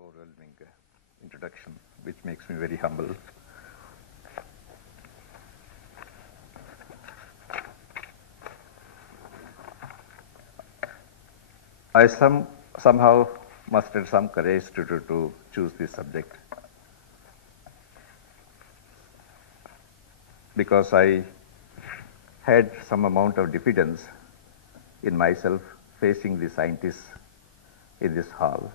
overwhelming introduction, which makes me very humble. I somehow mustered some courage to choose this subject because I had some amount of diffidence in myself facing the scientists in this hall.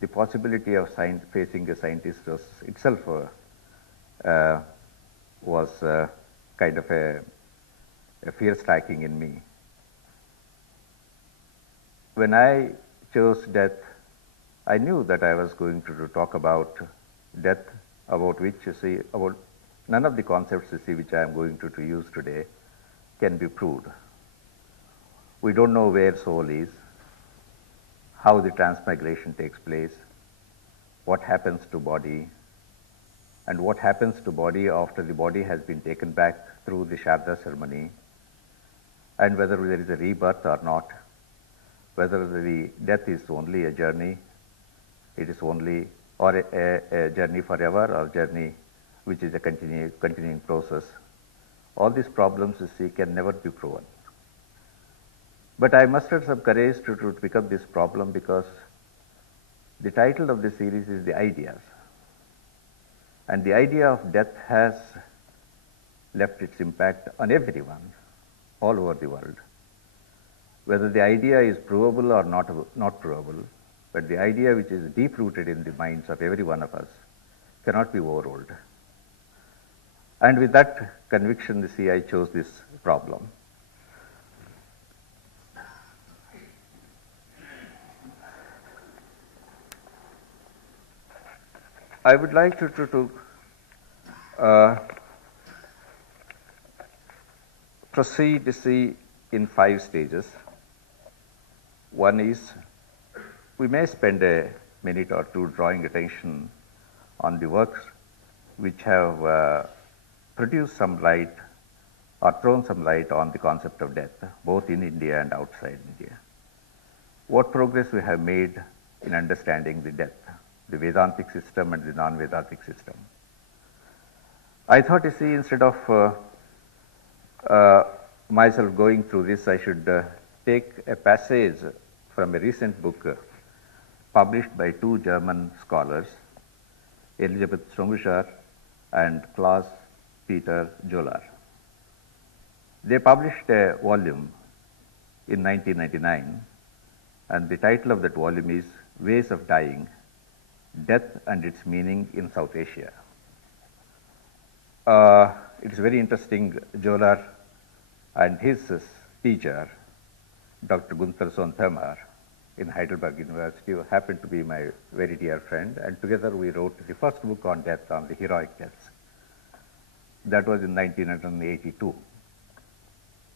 The possibility of facing a scientist was itself kind of a fear-striking in me. When I chose death, I knew that I was going to talk about death, about which about none of the concepts which I am going to use today can be proved. We don't know where soul is, how the transmigration takes place, what happens to body, and what happens to body after the body has been taken back through the Sharda ceremony, and whether there is a rebirth or not, whether the death is only a journey, it is only, or a journey forever, or journey which is a continuing process. All these problems, can never be proven. But I mustered some courage to pick up this problem because the title of the series is The Ideas. And the idea of death has left its impact on everyone, all over the world. Whether the idea is provable or not provable, but the idea which is deep-rooted in the minds of every one of us cannot be overruled. And with that conviction, I chose this problem. I would like to proceed in 5 stages. One is, we may spend a minute or two drawing attention on the works which have produced some light or thrown some light on the concept of death, both in India and outside India. What progress we have made in understanding the death, the Vedantic system and the non-Vedantic system. I thought, instead of myself going through this, I should take a passage from a recent book published by 2 German scholars, Elisabeth Schombucher and Klaus Peter Joller. They published a volume in 1999, and the title of that volume is Ways of Dying, Death and Its Meaning in South Asia. It's very interesting. Joller and his teacher, Dr. Gunther Sontheimer in Heidelberg University, who happened to be my very dear friend, and together we wrote the first book on death, on the heroic deaths. That was in 1982.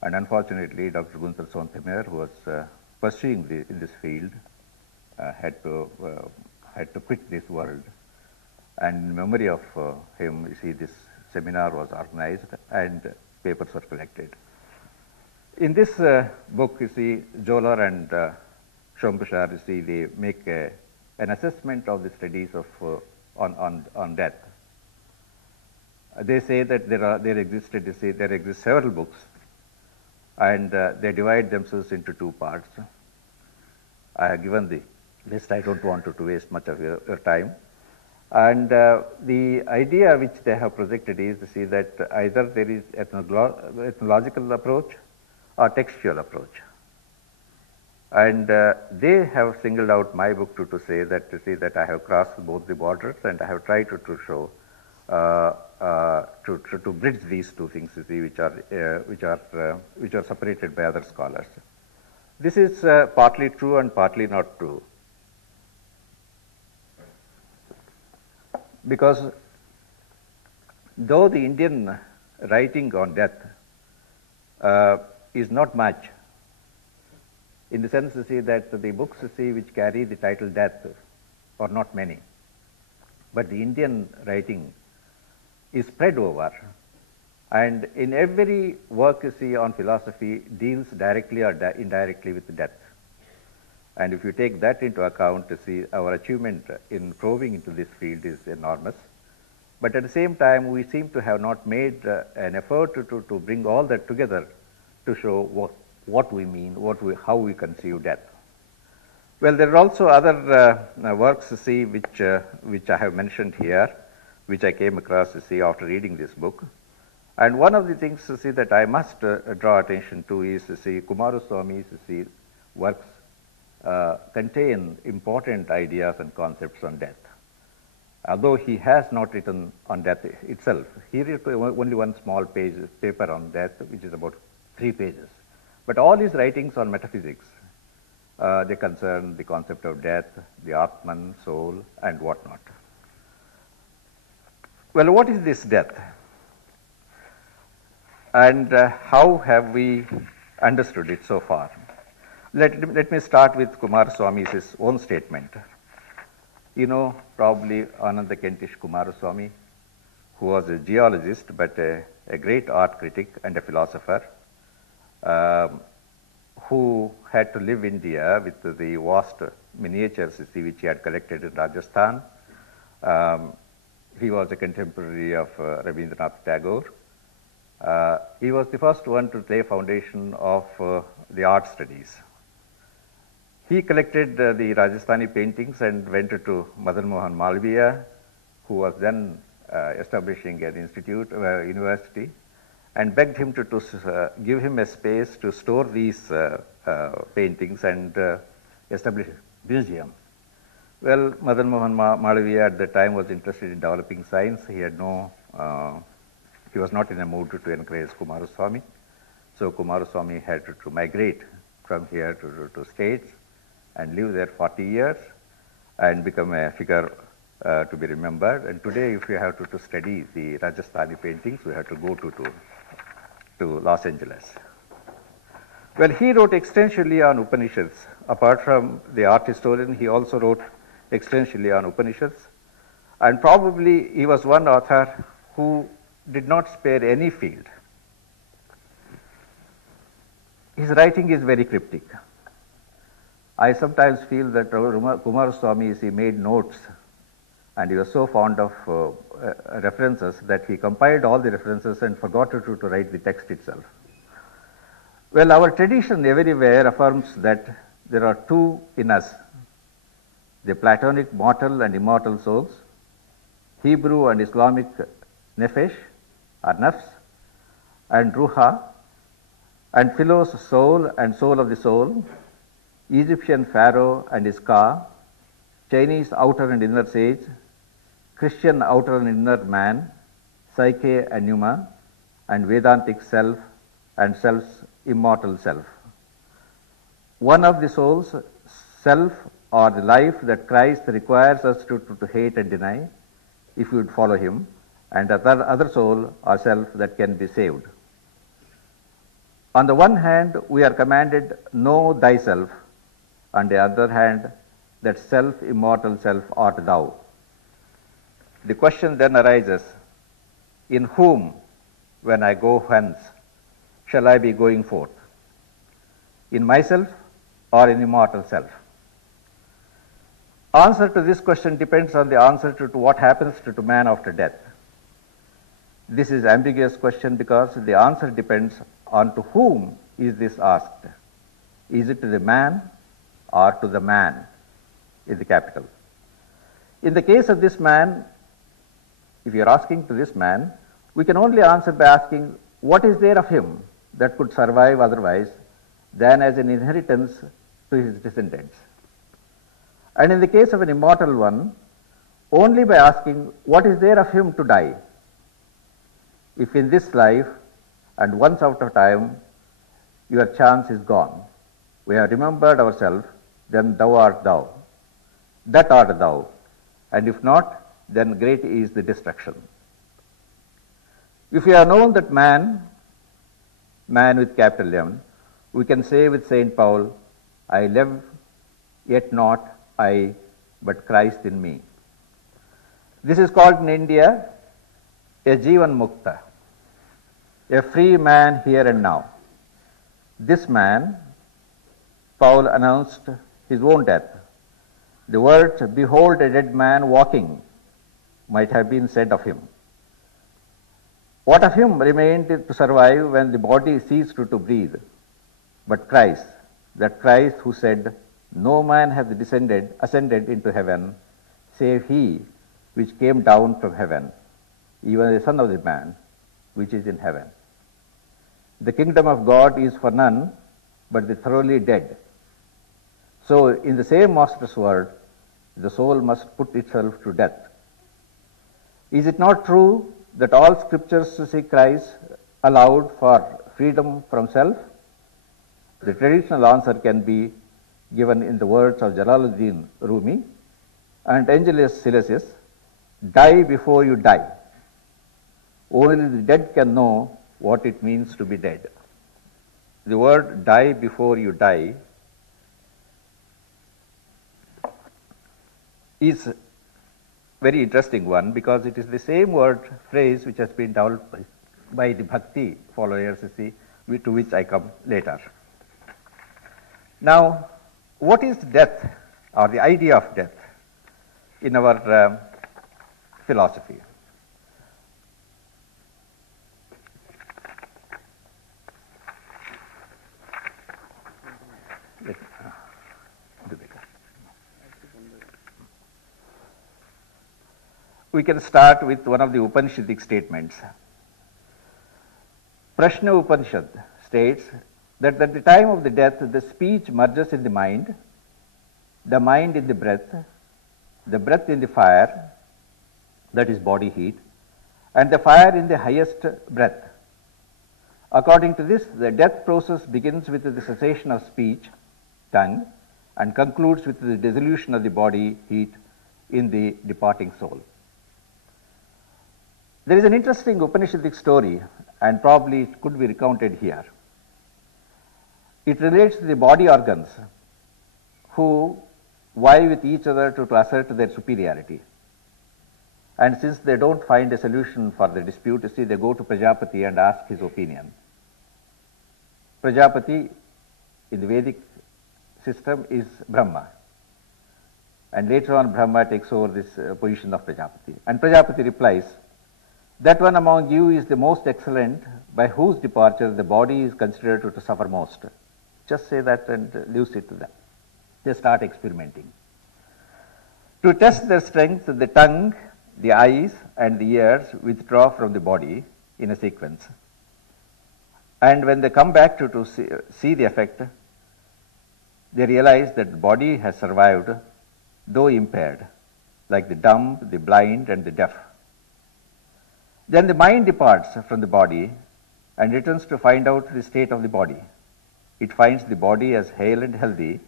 And unfortunately, Dr. Gunther Sontheimer, who was pursuing in this field, had to quit this world. And in memory of him, this seminar was organized and papers were collected. In this book, Joller and Schombucher, they make an assessment of the studies of on death. They say that there exist several books, and they divide themselves into 2 parts. I have given the list. I don't want to waste much of your time. And the idea which they have projected is that either there is ethnological approach or textual approach. And they have singled out my book to say that I have crossed both the borders, and I have tried to show to bridge these 2 things, which are separated by other scholars. This is partly true and partly not true, because though the Indian writing on death is not much, in the sense that the books which carry the title death are not many, but the Indian writing is spread over, and in every work on philosophy deals directly or indirectly with death. And if you take that into account, our achievement in probing into this field is enormous. But at the same time, we seem to have not made an effort to bring all that together to show what we mean, how we conceive death. Well, there are also other works, which I have mentioned here, which I came across, after reading this book. And one of the things, that I must draw attention to is, Kumaraswamy's, works contain important ideas and concepts on death. Although he has not written on death itself, he wrote only one small paper on death, which is about 3 pages. But all his writings on metaphysics, they concern the concept of death, the Atman, soul, and whatnot. Well, what is this death? And how have we understood it so far? Let me start with Kumaraswamy's own statement. You know probably Ananda Kentish Kumaraswamy, who was a geologist but a great art critic and a philosopher, who had to live in India with the vast miniatures which he had collected in Rajasthan. He was a contemporary of Rabindranath Tagore. He was the first one to lay foundation of the art studies. He collected the Rajasthani paintings and went to Madan Mohan Malviya, who was then establishing an institute, university, and begged him to give him a space to store these paintings and establish a museum. Well, Madan Mohan Malviya at the time was interested in developing science. He was not in a mood to encourage Kumaraswamy. So Kumaraswamy had to migrate from here to States and live there 40 years and become a figure to be remembered. And today, if you have to study the Rajasthani paintings, we have to go to Los Angeles. Well, he wrote extensively on Upanishads. Apart from the art historian, he also wrote extensively on Upanishads. And probably he was one author who did not spare any field. His writing is very cryptic. I sometimes feel that Kumaraswamy, he made notes, and he was so fond of references that he compiled all the references and forgot to write the text itself. Well, our tradition everywhere affirms that there are 2 in us, the Platonic mortal and immortal souls, Hebrew and Islamic nefesh, or nafs, and ruha, and Philo's soul and soul of the soul, Egyptian pharaoh and his ka, Chinese outer and inner sage, Christian outer and inner man, psyche and pneuma, and Vedantic self and self's immortal self. One of the souls, self or the life that Christ requires us to hate and deny if we would follow him, and the other soul or self that can be saved. On the one hand, we are commanded, know thyself. On the other hand, that self, immortal self, art thou. The question then arises, in whom, when I go hence, shall I be going forth? In myself or in immortal self? Answer to this question depends on the answer to what happens to man after death. This is an ambiguous question because the answer depends on to whom is this asked. Is it to the man or to the man in the capital? In the case of this man, if you are asking to this man, we can only answer by asking what is there of him that could survive otherwise than as an inheritance to his descendants. And in the case of an immortal one, only by asking what is there of him to die. If in this life and once out of time your chance is gone, we have remembered ourselves, then thou art thou. That art thou. And if not, then great is the destruction. If we have known that man with capital M, we can say with St. Paul, I live, yet not I, but Christ in me. This is called in India a Jivan Mukta, a free man here and now. This man, Paul announced his own death. The words, "Behold a dead man walking," might have been said of him. What of him remained to survive when the body ceased to breathe? But Christ, that Christ who said, "No man hath ascended into heaven, save he which came down from heaven, even the Son of the Man, which is in heaven." The kingdom of God is for none but the thoroughly dead. So, in the same Master's word, the soul must put itself to death. Is it not true that all scriptures see Christ allowed for freedom from self? The traditional answer can be given in the words of Jalaluddin Rumi and Angelus Silesius, "Die before you die. Only the dead can know what it means to be dead." The word "die before you die" is a very interesting one because it is the same word phrase which has been developed by the Bhakti followers, to which I come later. Now, what is death, or the idea of death, in our philosophy? We can start with one of the Upanishadic statements. Prashna Upanishad states that at the time of the death, the speech merges in the mind in the breath in the fire, that is body heat, and the fire in the highest breath. According to this, the death process begins with the cessation of speech, tongue, and concludes with the dissolution of the body heat in the departing soul. There is an interesting Upanishadic story, and probably it could be recounted here. It relates to the body organs who vie with each other to assert their superiority. And since they don't find a solution for the dispute, they go to Prajapati and ask his opinion. Prajapati, in the Vedic system, is Brahma. And later on, Brahma takes over this position of Prajapati. And Prajapati replies, "That one among you is the most excellent, by whose departure the body is considered to suffer most." Just say that and leaves it to them. They start experimenting. To test their strength, the tongue, the eyes, and the ears withdraw from the body in a sequence. And when they come back to see the effect, they realize that the body has survived, though impaired, like the dumb, the blind, and the deaf. Then the mind departs from the body and returns to find out the state of the body. It finds the body as hale and healthy,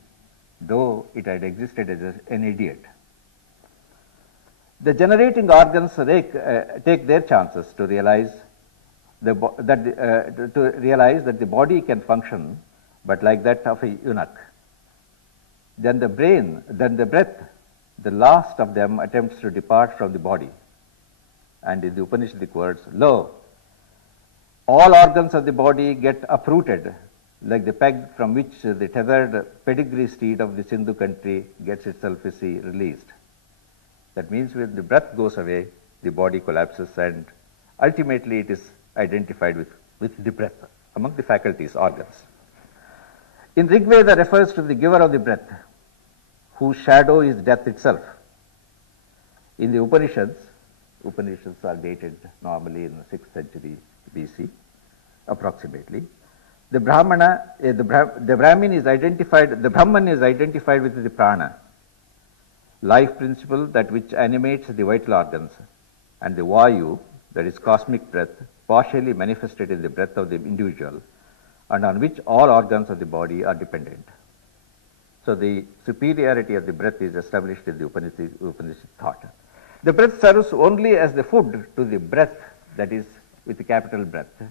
though it had existed as an idiot. The generating organs take their chances to realize that the body can function, but like that of a eunuch. Then the breath, the last of them attempts to depart from the body. And in the Upanishadic words, "Lo, all organs of the body get uprooted, like the peg from which the tethered pedigree steed of the Sindhu country gets itself released." That means when the breath goes away, the body collapses, and ultimately it is identified with the breath among the faculties, organs. In Rig Veda refers to the giver of the breath, whose shadow is death itself. In the Upanishads are dated normally in the 6th century BC, approximately. The Brahman is identified with the prana, life principle that which animates the vital organs, and the vayu, that is cosmic breath, partially manifested in the breath of the individual, and on which all organs of the body are dependent. So the superiority of the breath is established in the Upanishad thought. The breath serves only as the food to the breath, that is with the capital breath,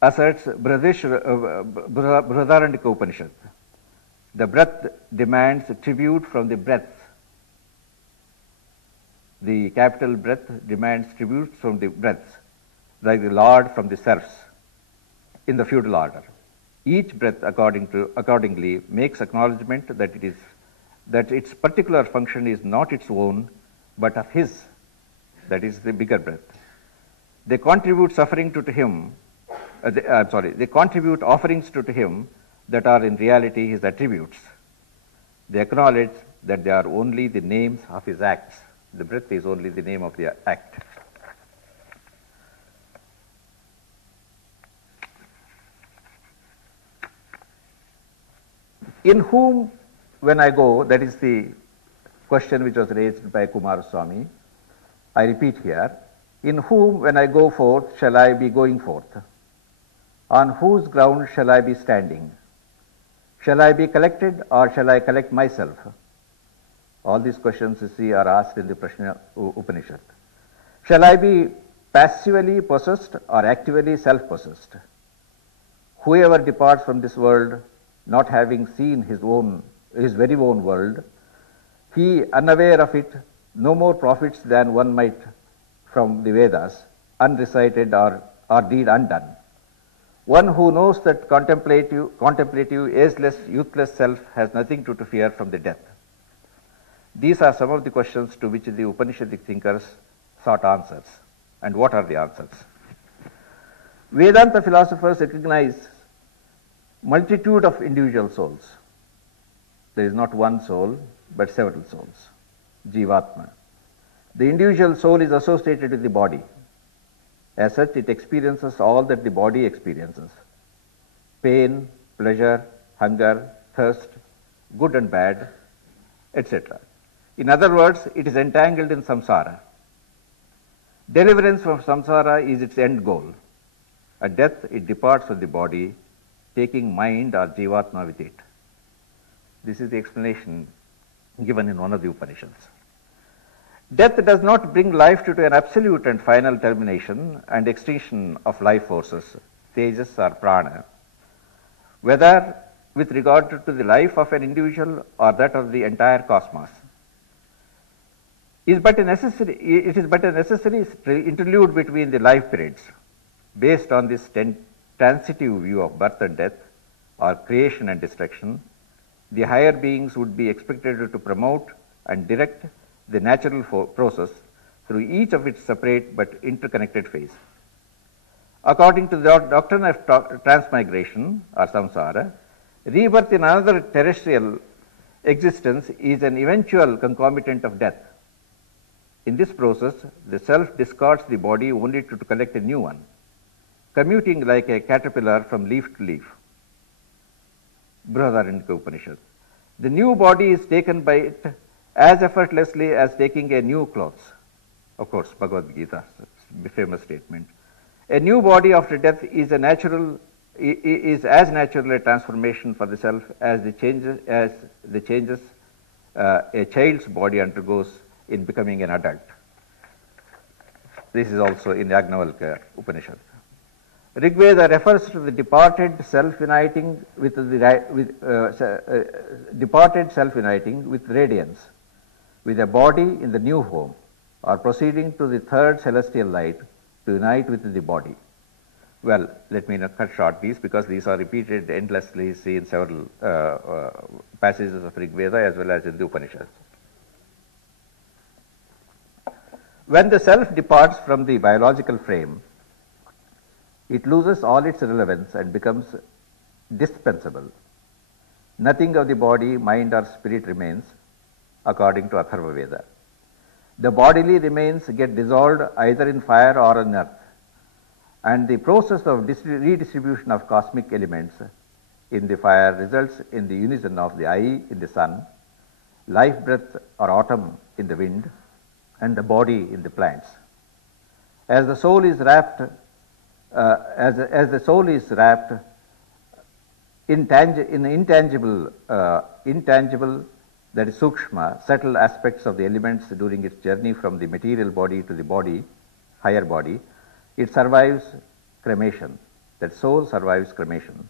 asserts Brihadaranyaka Upanishad. The breath demands tribute from the breath. The capital breath demands tribute from the breaths, like the lord from the serfs in the feudal order. Each breath accordingly makes acknowledgement that its particular function is not its own, but of his, that is the bigger breath. They contribute suffering to him. They contribute offerings to him that are in reality his attributes. They acknowledge that they are only the names of his acts. The breath is only the name of the act. In whom, when I go, that is the question which was raised by Kumaraswamy. I repeat here, in whom, when I go forth, shall I be going forth? On whose ground shall I be standing? Shall I be collected or shall I collect myself? All these questions, you see, are asked in the Prashna Upanishad. Shall I be passively possessed or actively self-possessed? Whoever departs from this world, not having seen his very own world, he, unaware of it, no more profits than one might from the Vedas, unrecited or deed undone. One who knows that contemplative, ageless, youthless self has nothing to fear from the death. These are some of the questions to which the Upanishadic thinkers sought answers. And what are the answers? Vedanta philosophers recognize multitude of individual souls. There is not one soul, but several souls. Jivatma. The individual soul is associated with the body. As such, it experiences all that the body experiences: pain, pleasure, hunger, thirst, good and bad, etc. In other words, it is entangled in samsara. Deliverance from samsara is its end goal. At death, it departs from the body, taking mind or jivatma with it. This is the explanation given in one of the Upanishads. Death does not bring life to an absolute and final termination and extinction of life forces, tejas or prana, whether with regard to the life of an individual or that of the entire cosmos. It is but a necessary interlude between the life periods. Based on this transitive view of birth and death, or creation and destruction, the higher beings would be expected to promote and direct the natural process through each of its separate but interconnected phases. According to the doctrine of transmigration or samsara, rebirth in another terrestrial existence is an eventual concomitant of death. In this process, the self discards the body only to collect a new one, commuting like a caterpillar from leaf to leaf. Brihadaranyaka Upanishad. The new body is taken by it as effortlessly as taking a new clothes. Of course, Bhagavad Gita, famous statement. A new body after death is as natural a transformation for the self as the changes a child's body undergoes in becoming an adult. This is also in Yajnavalkya Upanishad. Rigveda refers to the departed self uniting with radiance, with a body in the new home, or proceeding to the third celestial light to unite with the body. Well, let me not cut short these because these are repeated endlessly, see in several passages of Rigveda as well as in the Upanishads. When the self departs from the biological frame, it loses all its relevance and becomes dispensable. Nothing of the body, mind, or spirit remains, according to Atharva Veda. The bodily remains get dissolved either in fire or on earth, and the process of redistribution of cosmic elements in the fire results in the unison of the eye in the sun, life breath or autumn in the wind, and the body in the plants. As the soul is wrapped in intangible, that is sukshma, subtle aspects of the elements during its journey from the material body to the body, higher body, it survives cremation. That soul survives cremation,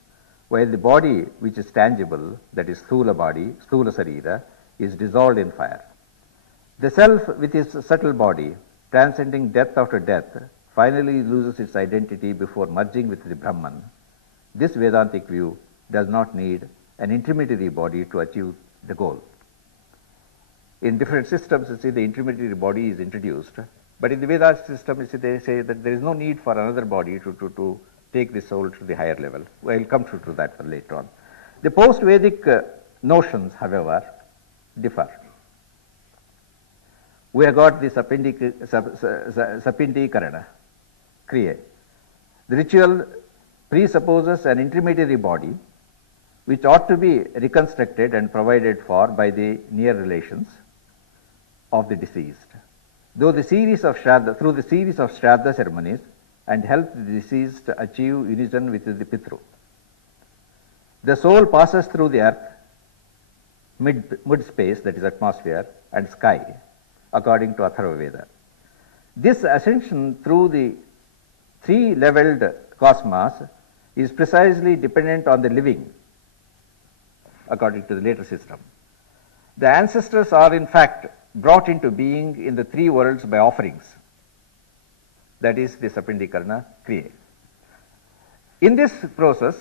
while the body, which is tangible, that is sthula body, sthula sarira, is dissolved in fire. The self with its subtle body, transcending death after death, finally loses its identity before merging with the Brahman. This Vedantic view does not need an intermediary body to achieve the goal. In different systems, you see, the intermediary body is introduced, but in the Vedanta system, you see, they say that there is no need for another body to take the soul to the higher level. We'll come to that for later on. The post-Vedic notions, however, differ. We have got this Sapindikarana, Kriya. The ritual presupposes an intermediary body which ought to be reconstructed and provided for by the near relations of the deceased. Through the series of Shraddha ceremonies, and help the deceased achieve unison with the Pitru. The soul passes through the earth, mid space, that is atmosphere, and sky, according to Atharva Veda. This ascension through the three-leveled cosmos is precisely dependent on the living, according to the later system. The ancestors are in fact brought into being in the three worlds by offerings. That is the Sapindikarana Kriya. In this process,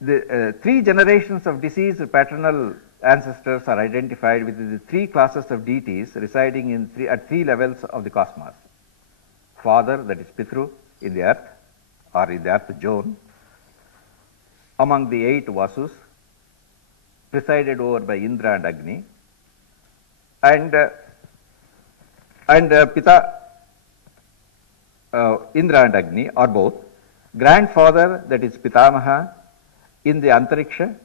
the three generations of deceased paternal ancestors are identified with the three classes of deities residing at three levels of the cosmos. Father, that is Pitru, in the earth, or in the earth zone, among the 8 Vasus, presided over by Indra and Agni, and Pita, Indra and Agni, or both. Grandfather, that is Pitamaha, in the Antariksha,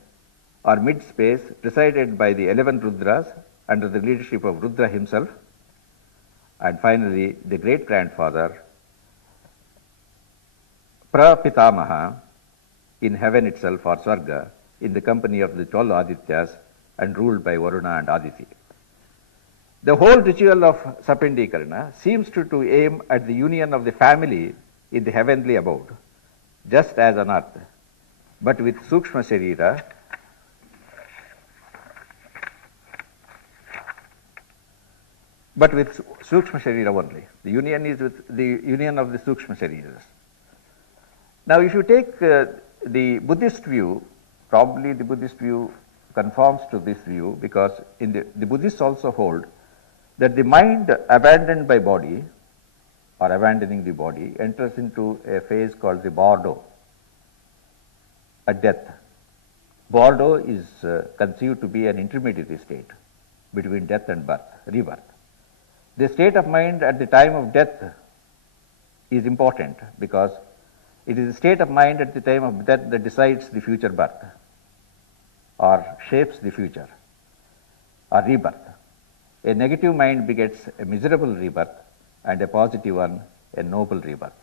or mid-space, presided by the 11 Rudras, under the leadership of Rudra himself. And finally, the great-grandfather, Prapitamaha, in heaven itself, or Swarga, in the company of the 12 Adityas, and ruled by Varuna and Aditi. The whole ritual of Sapindikarana seems to aim at the union of the family in the heavenly abode, just as on earth, but with Sukshma Sharira, only. The union is with the union of the Sukshma Shariras. Now, if you take the Buddhist view, probably the Buddhist view conforms to this view, because in the Buddhists also hold that the mind abandoned by body, or abandoning the body, enters into a phase called the bardo, at death. Bardo is conceived to be an intermediary state between death and birth, rebirth. The state of mind at the time of death is important, because it is the state of mind at the time of death that decides the future birth, or shapes the future, or rebirth. A negative mind begets a miserable rebirth, and a positive one a noble rebirth.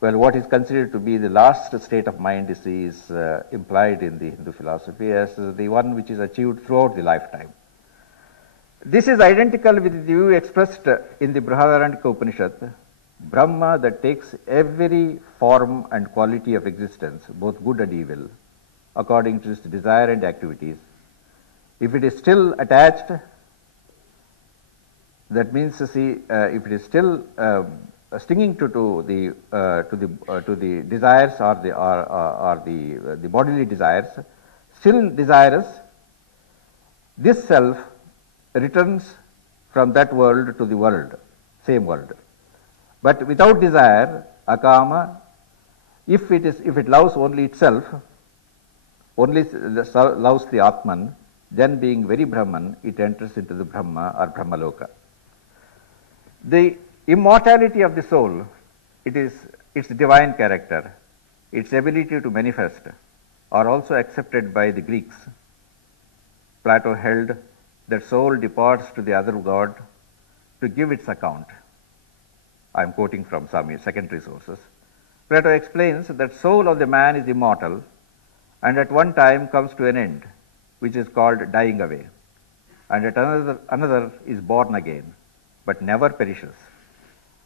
Well, what is considered to be the last state of mind is implied in the Hindu philosophy as the one which is achieved throughout the lifetime. This is identical with the view expressed in the Brihadaranyaka Upanishad. Brahma, that takes every form and quality of existence, both good and evil, according to its desire and activities. If it is still attached, that means, if it is still stinging to the desires or the bodily desires, still desirous, this self returns from that world to the world, same world. But without desire, akama, if it loves only itself, only loves the Atman, then being very Brahman, it enters into the Brahma or Brahmaloka. The immortality of the soul, its divine character, its ability to manifest, are also accepted by the Greeks. Plato held that soul departs to the other god to give its account. I am quoting from some secondary sources. Plato explains that soul of the man is immortal and at one time comes to an end, which is called dying away, and at another is born again, but never perishes,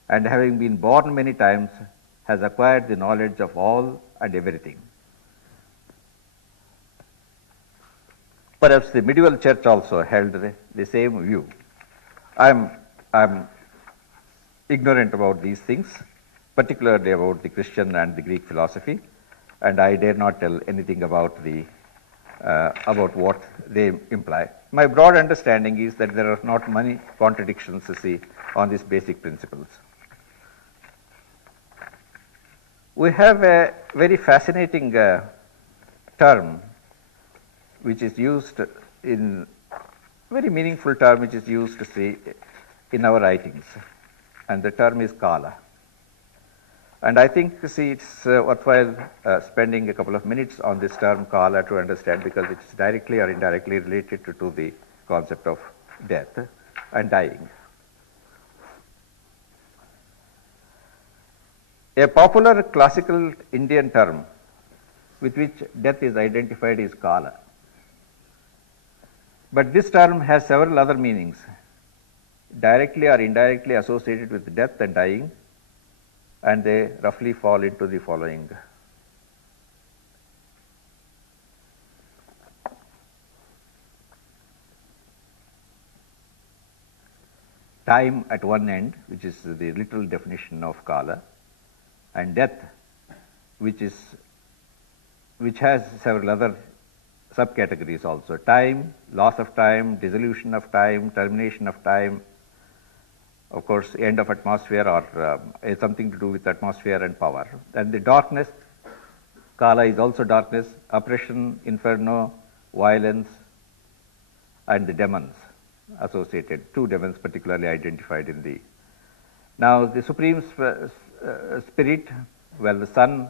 and having been born many times, has acquired the knowledge of all and everything. Perhaps the medieval church also held the same view. I am ignorant about these things, particularly about the Christian and the Greek philosophy. and I dare not tell anything about what they imply. My broad understanding is that there are not many contradictions, on these basic principles. We have a very fascinating term which is used in very meaningful term which is used in our writings, and the term is kala. And I think it's worthwhile spending a couple of minutes on this term kala to understand, because it's directly or indirectly related to the concept of death and dying. A popular classical Indian term with which death is identified is kala. But this term has several other meanings, directly or indirectly associated with death and dying, and they roughly fall into the following. Time at one end, which is the literal definition of kala, and death, which has several other subcategories also. Time, loss of time, dissolution of time, termination of time, of course, end of atmosphere, or something to do with atmosphere and power. And the darkness, kala is also darkness, oppression, inferno, violence, and the demons associated, two demons particularly identified in the. Now, the supreme spirit, well, the sun,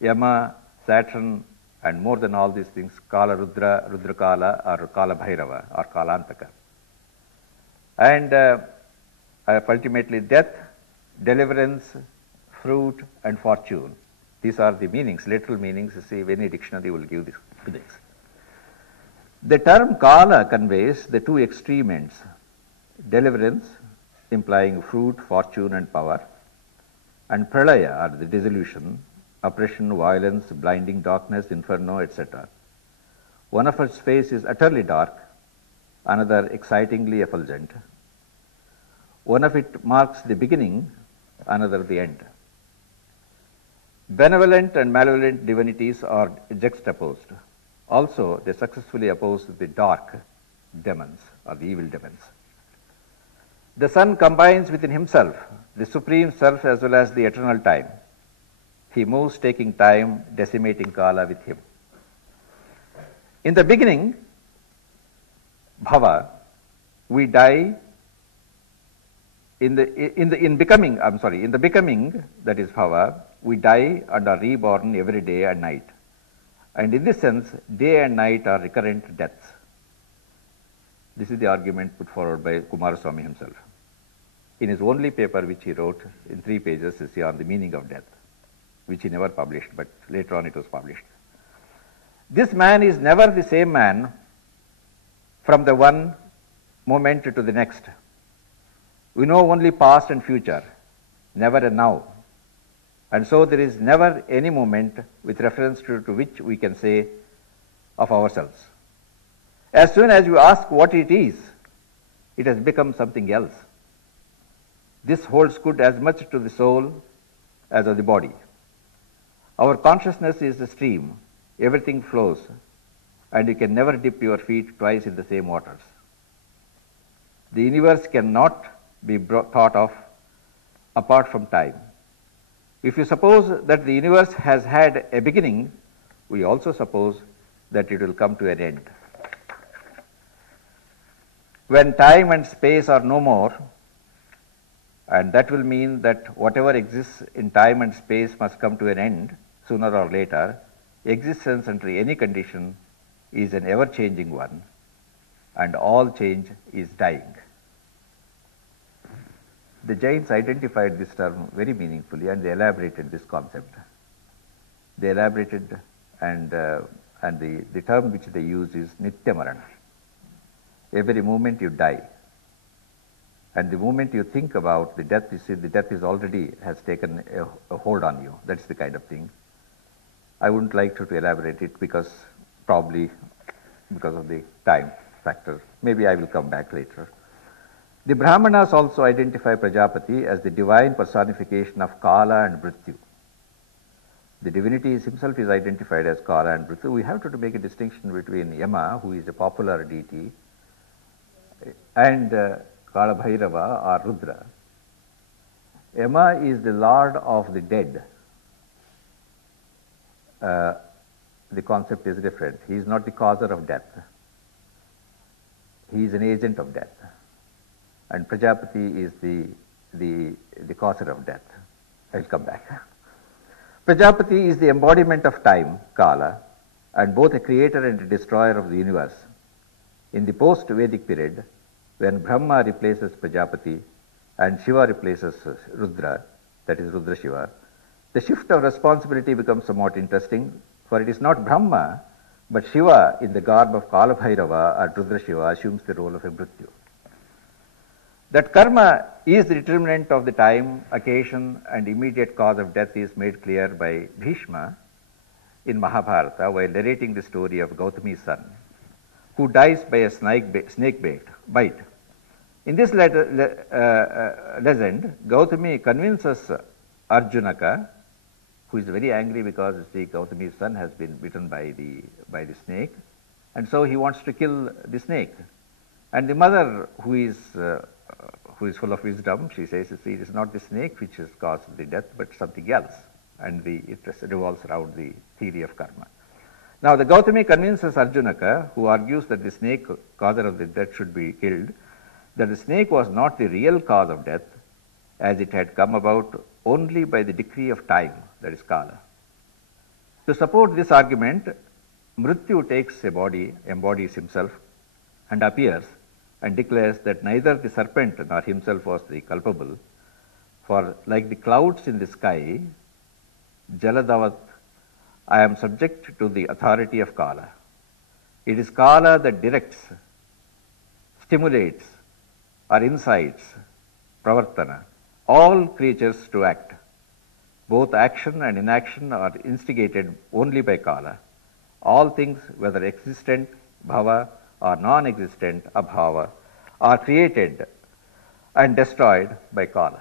Yama, Saturn, and more than all these things, Kala Rudra, Rudra Kala, or Kala Bhairava, or Kalantaka. And ultimately death, deliverance, fruit, and fortune. These are the meanings, literal meanings. Any dictionary will give this. The term Kala conveys the two extreme ends: deliverance, implying fruit, fortune, and power, and pralaya, or the dissolution, oppression, violence, blinding darkness, inferno, etc. One of its face is utterly dark, another excitingly effulgent. One of it marks the beginning, another the end. Benevolent and malevolent divinities are juxtaposed. Also, they successfully oppose the dark demons, or the evil demons. The sun combines within himself the supreme self as well as the eternal time. He moves taking time, decimating kala with him. In the beginning, bhava, we die. In the becoming, that is bhava, we die and are reborn every day and night. And in this sense, day and night are recurrent deaths. This is the argument put forward by Kumaraswamy himself in his only paper which he wrote in 3 pages on the meaning of death, which he never published, but later on it was published. This man is never the same man from the one moment to the next. We know only past and future, never a now. And so there is never any moment with reference to which we can say of ourselves. As soon as you ask what it is, it has become something else. This holds good as much to the soul as of the body. Our consciousness is a stream. Everything flows, and you can never dip your feet twice in the same waters. The universe cannot be thought of apart from time. If you suppose that the universe has had a beginning, we also suppose that it will come to an end. When time and space are no more, and that will mean that whatever exists in time and space must come to an end sooner or later, existence under any condition is an ever-changing one, and all change is dying. The Jains identified this term very meaningfully, and they elaborated this concept. They elaborated, and the term which they use is Nityamarana. Every moment you die. And the moment you think about the death, you see the death is already has taken a hold on you. That's the kind of thing. I wouldn't like to elaborate it probably because of the time factor. Maybe I will come back later. The Brahmanas also identify Prajapati as the divine personification of Kala and Mrityu. The divinity himself is identified as Kala and Mrityu. We have to make a distinction between Yama, who is a popular deity, and Kala Bhairava or Rudra. Yama is the lord of the dead. The concept is different. He is not the causer of death. He is an agent of death. And Prajapati is the causer of death. I'll come back. Prajapati is the embodiment of time, Kala, and both a creator and a destroyer of the universe. In the post-Vedic period, when Brahma replaces Prajapati and Shiva replaces Rudra, that is Rudra Shiva, the shift of responsibility becomes somewhat interesting, for it is not Brahma, but Shiva in the garb of Kala Bhairava or Rudra Shiva assumes the role of a Mrityu. That karma is the determinant of the time, occasion, and immediate cause of death is made clear by Bhishma in Mahabharata while narrating the story of Gautami's son, who dies by a snake bite. In this legend, Gautami convinces Arjunaka, who is very angry because Gautami's son has been bitten by the snake, and so he wants to kill the snake. And the mother, who is full of wisdom, she says, see, it is not the snake which has caused the death, but something else. And it revolves around the theory of karma. Now, the Gautami convinces Arjunaka, who argues that the snake, causer of the death, should be killed, that the snake was not the real cause of death, as it had come about only by the decree of time, that is Kala. To support this argument, Mrityu takes a body, embodies himself, and appears and declares that neither the serpent nor himself was the culpable, for like the clouds in the sky, Jaladavat, I am subject to the authority of Kala. It is Kala that directs, stimulates, or incites, pravartana, all creatures to act. Both action and inaction are instigated only by Kala. All things, whether existent, bhava, or non-existent, abhava, are created and destroyed by Kala.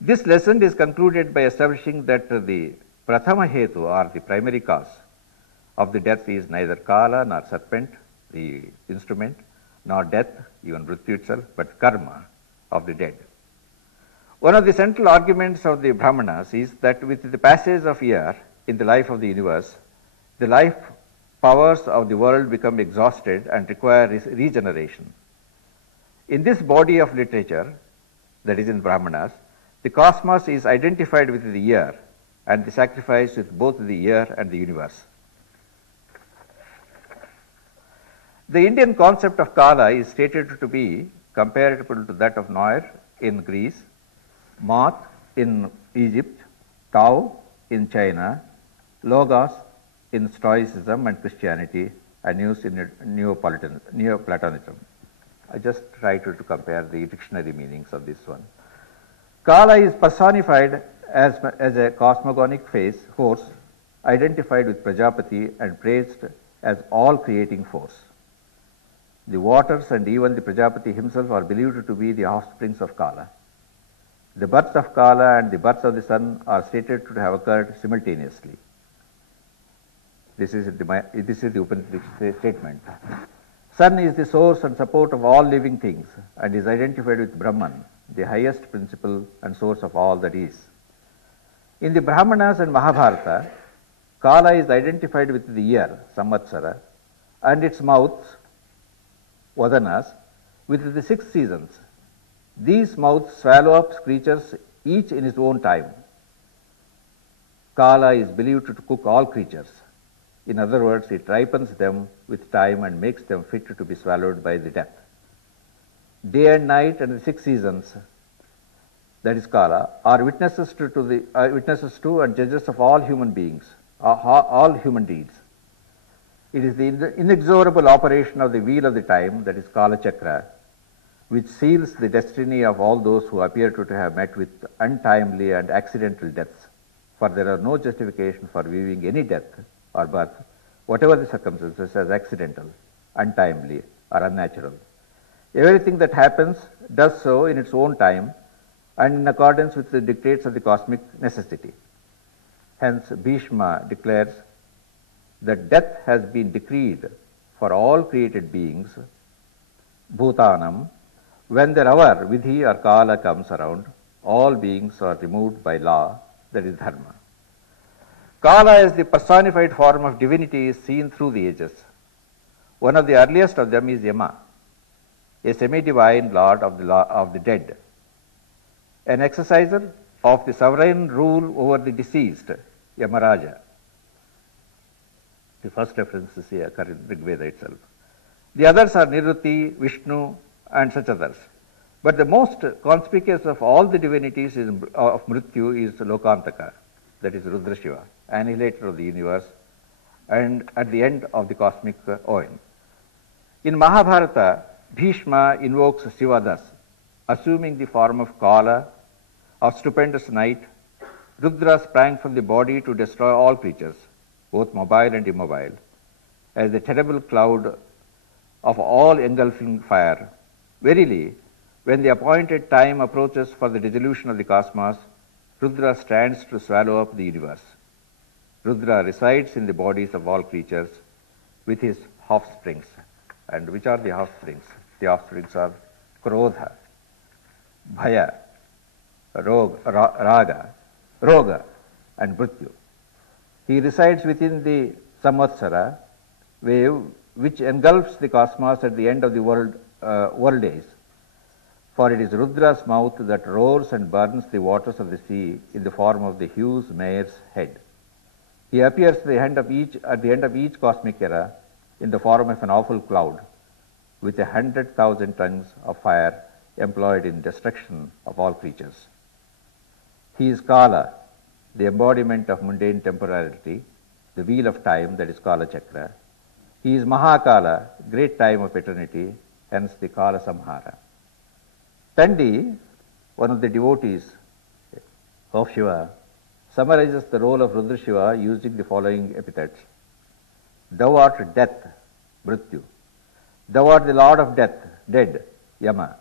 This lesson is concluded by establishing that the prathama hetu, or the primary cause of the death, is neither Kala nor serpent, the instrument, nor death, even Mrityu itself, but karma of the dead. One of the central arguments of the Brahmanas is that with the passage of year in the life of the universe, the life powers of the world become exhausted and require regeneration. In this body of literature, that is in Brahmanas, the cosmos is identified with the year and the sacrifice with both the year and the universe. The Indian concept of Kala is stated to be comparable to that of Noir in Greece, Maat in Egypt, Tao in China, Logos in Stoicism and Christianity, and Nous in Neoplatonism. I just tried to compare the dictionary meanings of this one. Kala is personified as a cosmogonic force identified with Prajapati and praised as all creating force. The waters and even the Prajapati himself are believed to be the offsprings of Kala. The births of Kala and the births of the sun are stated to have occurred simultaneously. This is the Upanishad statement. Sun is the source and support of all living things and is identified with Brahman, the highest principle and source of all that is. In the Brahmanas and Mahabharata, Kala is identified with the year, Samvatsara, and its mouths, Vadanas, with the 6 seasons. These mouths swallow up creatures each in its own time. Kala is believed to cook all creatures. In other words, it ripens them with time and makes them fit to be swallowed by the death. Day and night and the 6 seasons, that is Kala, are witnesses to and judges of all human beings, all human deeds. It is the inexorable operation of the wheel of the time, that is Kala Chakra, which seals the destiny of all those who appear to have met with untimely and accidental deaths, for there are no justification for viewing any death or birth, whatever the circumstances, as accidental, untimely, or unnatural. Everything that happens does so in its own time and in accordance with the dictates of the cosmic necessity. Hence, Bhishma declares that death has been decreed for all created beings, Bhutanam, when their hour, Vidhi or Kala, comes around, all beings are removed by law, that is Dharma. Kala as the personified form of divinity is seen through the ages. One of the earliest of them is Yama, a semi-divine lord of the dead, an exerciser of the sovereign rule over the deceased, Yamaraja. The first references here occur in Rig Veda itself. The others are Niruti, Vishnu, and such others. But the most conspicuous of all the divinities of Mrityu is Lokantaka, that is Rudra Shiva, annihilator of the universe, and at the end of the cosmic oil. In Mahabharata, Bhishma invokes Shiva thus, assuming the form of Kala, of stupendous night. Rudra sprang from the body to destroy all creatures, both mobile and immobile, as the terrible cloud of all engulfing fire. Verily, when the appointed time approaches for the dissolution of the cosmos, Rudra stands to swallow up the universe. Rudra resides in the bodies of all creatures with his offsprings. And which are the offsprings? The offsprings are Krodha, Bhaya, Raga, Roga, and Mrityu. He resides within the Samvatsara wave which engulfs the cosmos at the end of the world days. For it is Rudra's mouth that roars and burns the waters of the sea in the form of the huge mare's head. He appears at the end of each cosmic era in the form of an awful cloud with 100,000 tongues of fire employed in destruction of all creatures. He is Kala, the embodiment of mundane temporality, the wheel of time, that is Kala Chakra. He is Mahakala, great time of eternity, hence the Kala Samhara. Tandi, one of the devotees of Shiva, summarizes the role of Rudra Shiva using the following epithets. Thou art death, Mrityu. Thou art the lord of death, dead, Yama.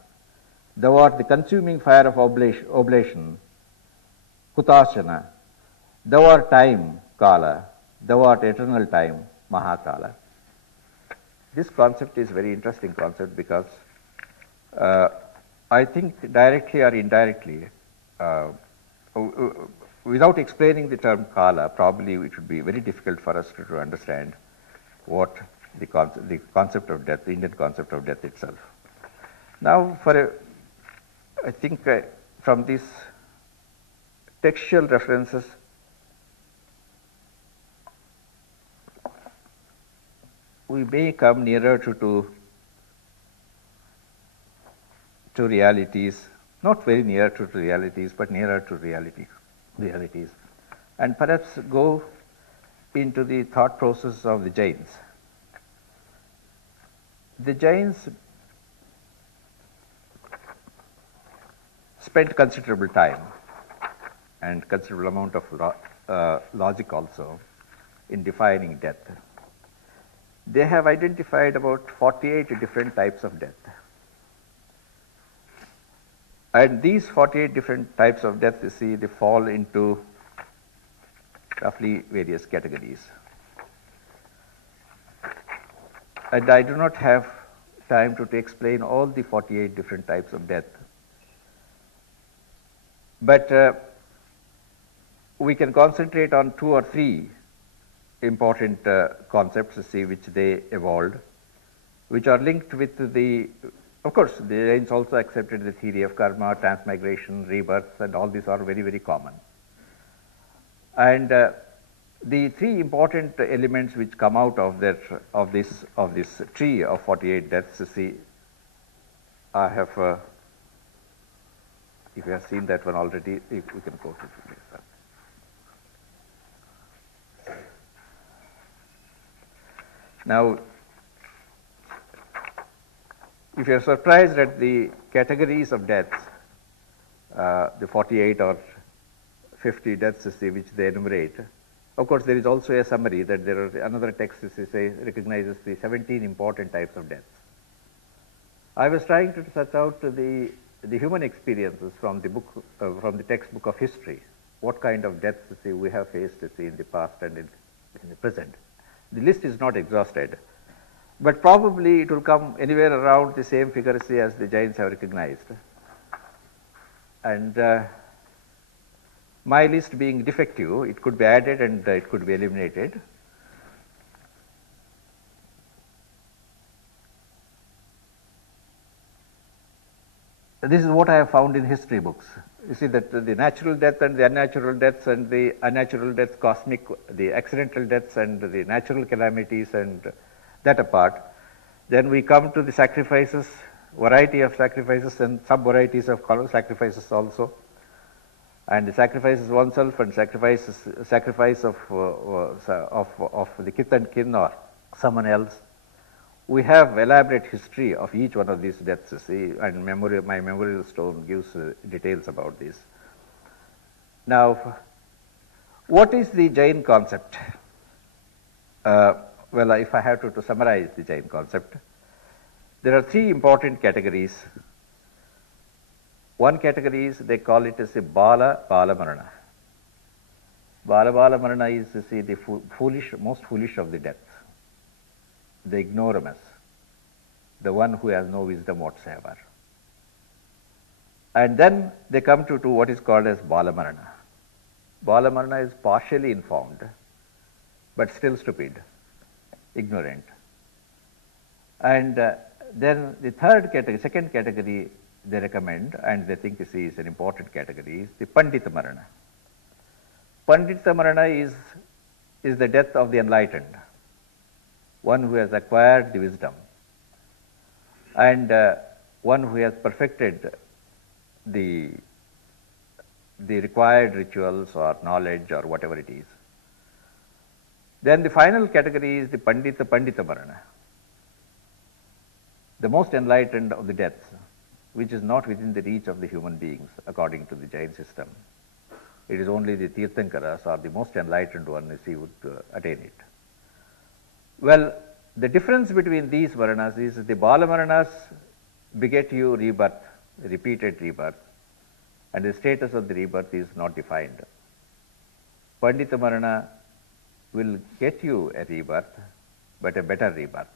Thou art the consuming fire of oblation, Hutasana. Thou art time, Kala. Thou art eternal time, Mahakala. This concept is a very interesting concept because I think directly or indirectly, without explaining the term Kala, probably it would be very difficult for us to understand what the concept of death, the Indian concept of death itself. Now, I think from these textual references, we may come nearer to realities, not very near to realities, but nearer to realities, and perhaps go into the thought process of the Jains. The Jains spent considerable time and considerable amount of logic also in defining death. They have identified about 48 different types of death. And these 48 different types of death, you see, they fall into roughly various categories. And I do not have time to explain all the 48 different types of death. But we can concentrate on 2 or 3 important concepts, you see, which they evolved, which are linked with of course, the Jains also accepted the theory of karma, transmigration, rebirth, and all these are very, very common. And the 3 important elements which come out of this tree of 48 deaths, you see, I have, if you have seen that one already, we can go to it. Now, if you are surprised at the categories of deaths, the 48 or 50 deaths, you see, which they enumerate, of course, there is also a summary that there are another text, you see, recognizes the 17 important types of deaths. I was trying to search out the human experiences from the textbook of history, what kind of deaths we have faced in the past and in the present. The list is not exhausted, but probably it will come anywhere around the same figure as the Jains have recognized. And my list being defective, it could be added and it could be eliminated. This is what I have found in history books. You see that the natural death and the unnatural deaths and the unnatural deaths, cosmic, the accidental deaths and the natural calamities and that apart. Then we come to the sacrifices, variety of sacrifices and sub-varieties of sacrifices also. And the sacrifices oneself and sacrifice of the kith and kin or someone else. We have elaborate history of each one of these deaths, and my memorial stone gives details about this. Now, what is the Jain concept? Well, if I have to summarize the Jain concept, there are three important categories. One category is, they call it as a Bala Marana. Bala Marana is, the most foolish of the deaths, the ignoramus, the one who has no wisdom whatsoever. And then they come to what is called as Bala Marana. Bala Marana is partially informed, but still stupid, ignorant. And then the second category they recommend, and they think is an important category, is the Pandita Marana. Pandita Marana is the death of the enlightened, one who has acquired the wisdom, and one who has perfected the required rituals or knowledge or whatever it is. Then the final category is the Pandita Marana, the most enlightened of the deaths, which is not within the reach of the human beings according to the Jain system. It is only the Tirthankaras or the most enlightened one would attain it. Well, the difference between these Maranas is the Bala Maranas beget you rebirth, repeated rebirth, and the status of the rebirth is not defined. Pandita Marana will get you a rebirth, but a better rebirth.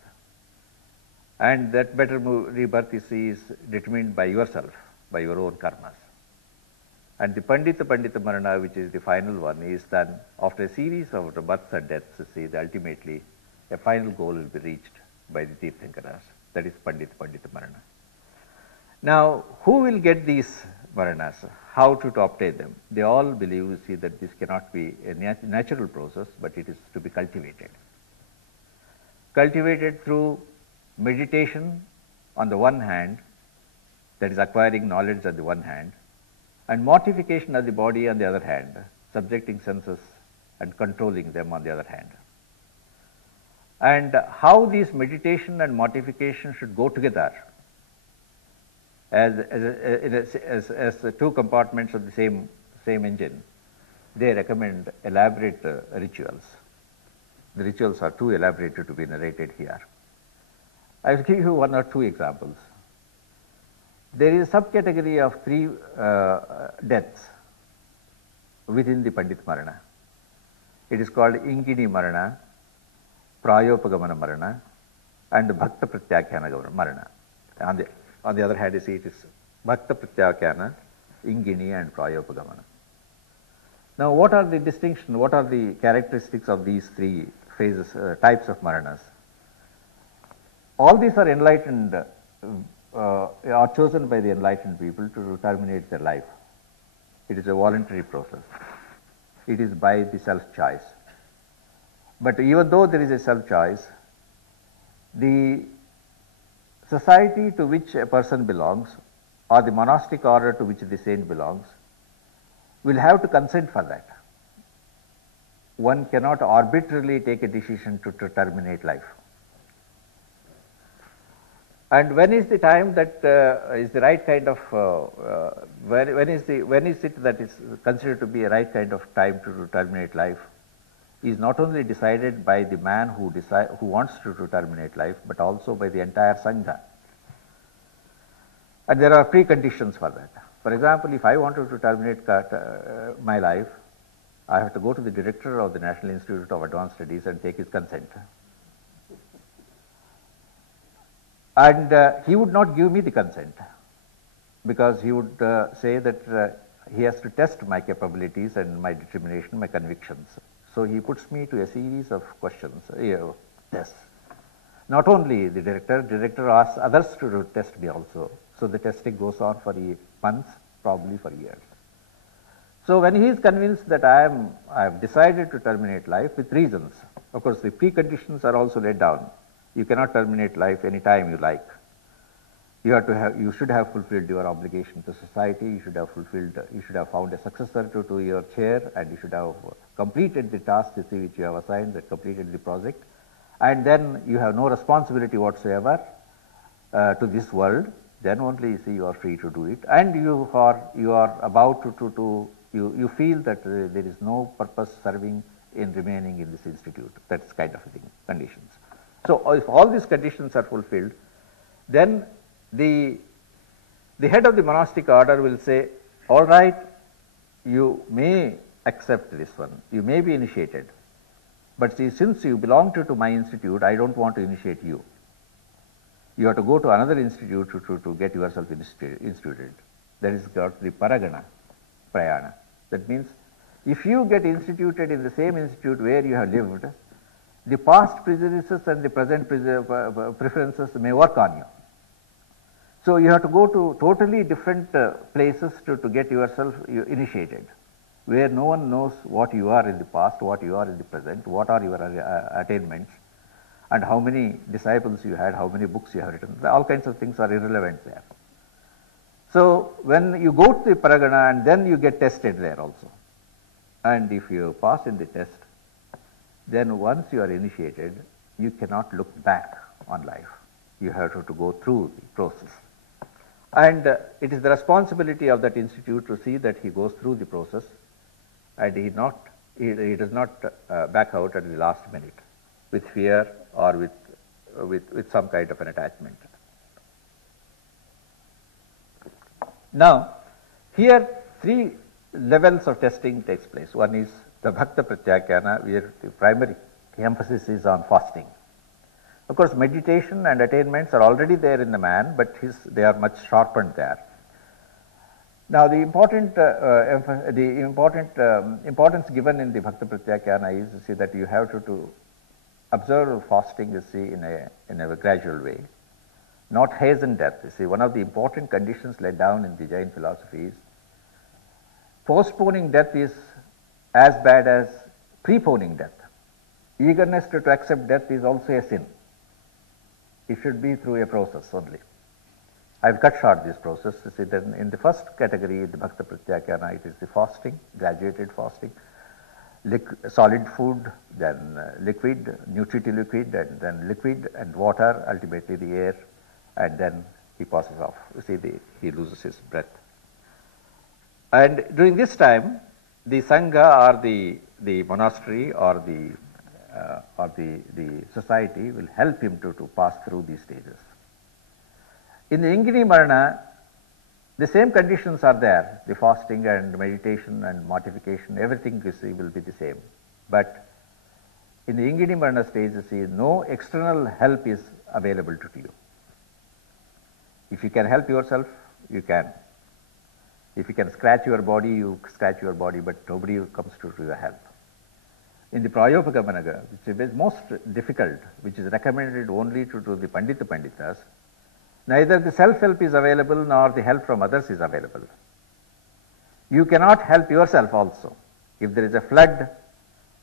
And that better rebirth is determined by yourself, by your own karmas. And the Pandita Marana, which is the final one, is done after a series of births and deaths. That ultimately a final goal will be reached by the Tirthankaras. That is Pandita Marana. Now, who will get these Maranas? How to obtain them? They all believe, that this cannot be a natural process, but it is to be cultivated. Cultivated through meditation on the one hand, that is acquiring knowledge on the one hand, and mortification of the body on the other hand, subjecting senses and controlling them on the other hand. And how these meditation and mortification should go together as two compartments of the same engine, they recommend elaborate rituals. The rituals are too elaborate to be narrated here. I will give you one or two examples. There is a subcategory of three deaths within the Pandit Marana. It is called Ingini Marana, Prayopagamana Marana, and Bhakta Pratyakhana Marana. On the other hand, it is Bhakta Pratyakhana, Ingini, and Prayopagamana. Now, what are the distinctions, what are the characteristics of these three phases, types of Maranas? All these are enlightened, are chosen by the enlightened people to terminate their life. It is a voluntary process. It is by the self-choice. But even though there is a self-choice, the society to which a person belongs, or the monastic order to which the saint belongs, will have to consent for that. One cannot arbitrarily take a decision to terminate life. And when is the time that is the right kind of when is it that is considered to be a right kind of time to terminate life, is not only decided by the man who wants to terminate life, but also by the entire sangha. And there are preconditions for that. For example, if I wanted to terminate my life, I have to go to the director of the National Institute of Advanced Studies and take his consent. And he would not give me the consent because he would say that he has to test my capabilities and my determination, my convictions. So he puts me to a series of questions, tests. Not only the director asks others to test me also. So the testing goes on for months, probably for years. So when he is convinced that I have decided to terminate life with reasons, of course the preconditions are also laid down. You cannot terminate life any time you like. You should have fulfilled your obligation to society. You should have found a successor to your chair, and you should have completed the task which you have assigned, that completed the project, and then you have no responsibility whatsoever to this world. Then only you are free to do it, and you are about you feel that there is no purpose serving in remaining in this institute. That's kind of a thing, conditions. So if all these conditions are fulfilled, then the head of the monastic order will say, all right, you may accept this one, you may be initiated, but see, since you belong to my institute, I don't want to initiate you. You have to go to another institute to get yourself instituted. That is called the paragana prayana. That means if you get instituted in the same institute where you have lived, the past prejudices and the present preferences may work on you. So you have to go to totally different places to get yourself initiated, where no one knows what you are in the past, what you are in the present, what are your attainments, and how many disciples you had, how many books you have written. All kinds of things are irrelevant there. So when you go to the paragana and then you get tested there also, and if you pass in the test, then once you are initiated, you cannot look back on life. You have to go through the process. And it is the responsibility of that institute to see that he goes through the process and he does not back out at the last minute with fear or with some kind of an attachment. Now, here 3 levels of testing takes place. One is the Bhakta Pratyakhana, where the primary emphasis is on fasting. Of course, meditation and attainments are already there in the man, but they are much sharpened there. Now, the importance given in the Bhakta Pratyakhana is, see, that you have to observe fasting, you see, in a gradual way, not hasten death. You see, one of the important conditions laid down in the Jain philosophy is postponing death is as bad as preponing death. Eagerness to accept death is also a sin. It should be through a process only. I've cut short this process. You see, then in the first category, the Bhakta Pratyakhana, it is the fasting, graduated fasting, solid food, then liquid, nutritive liquid, and then liquid and water, ultimately the air, and then he passes off. You see, he loses his breath. And during this time, the Sangha or the monastery or the society will help him to pass through these stages. In the Ingini Marana, the same conditions are there. The fasting and meditation and mortification, everything you see will be the same. But in the Ingini Marana stage, you see, no external help is available to you. If you can help yourself, you can. If you can scratch your body, you scratch your body, but nobody comes to your help. In the Prayopagamanaga, which is most difficult, which is recommended only to the Pandita Panditas, neither the self-help is available nor the help from others is available. You cannot help yourself also. If there is a flood,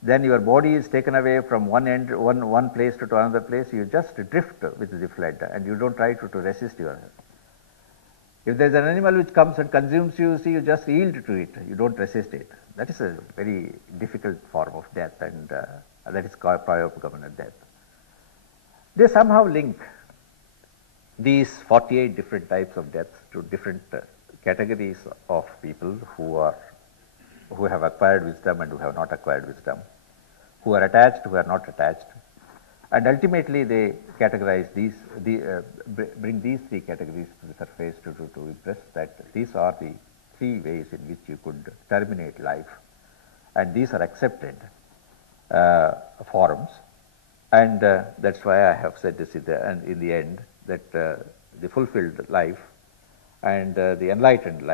then your body is taken away from one place to another place, you just drift with the flood and you don't try to resist yourself. If there is an animal which comes and consumes you, see, you just yield to it, you don't resist it. That is a very difficult form of death, and that is called Prayopagamana death. They somehow link these 48 different types of deaths to different categories of people who have acquired wisdom and who have not acquired wisdom, who are attached, who are not attached, and ultimately they categorize bring these 3 categories to the surface to impress that these are the three ways in which you could terminate life, and these are accepted forms. And that's why I have said this in the end, that the fulfilled life and the enlightened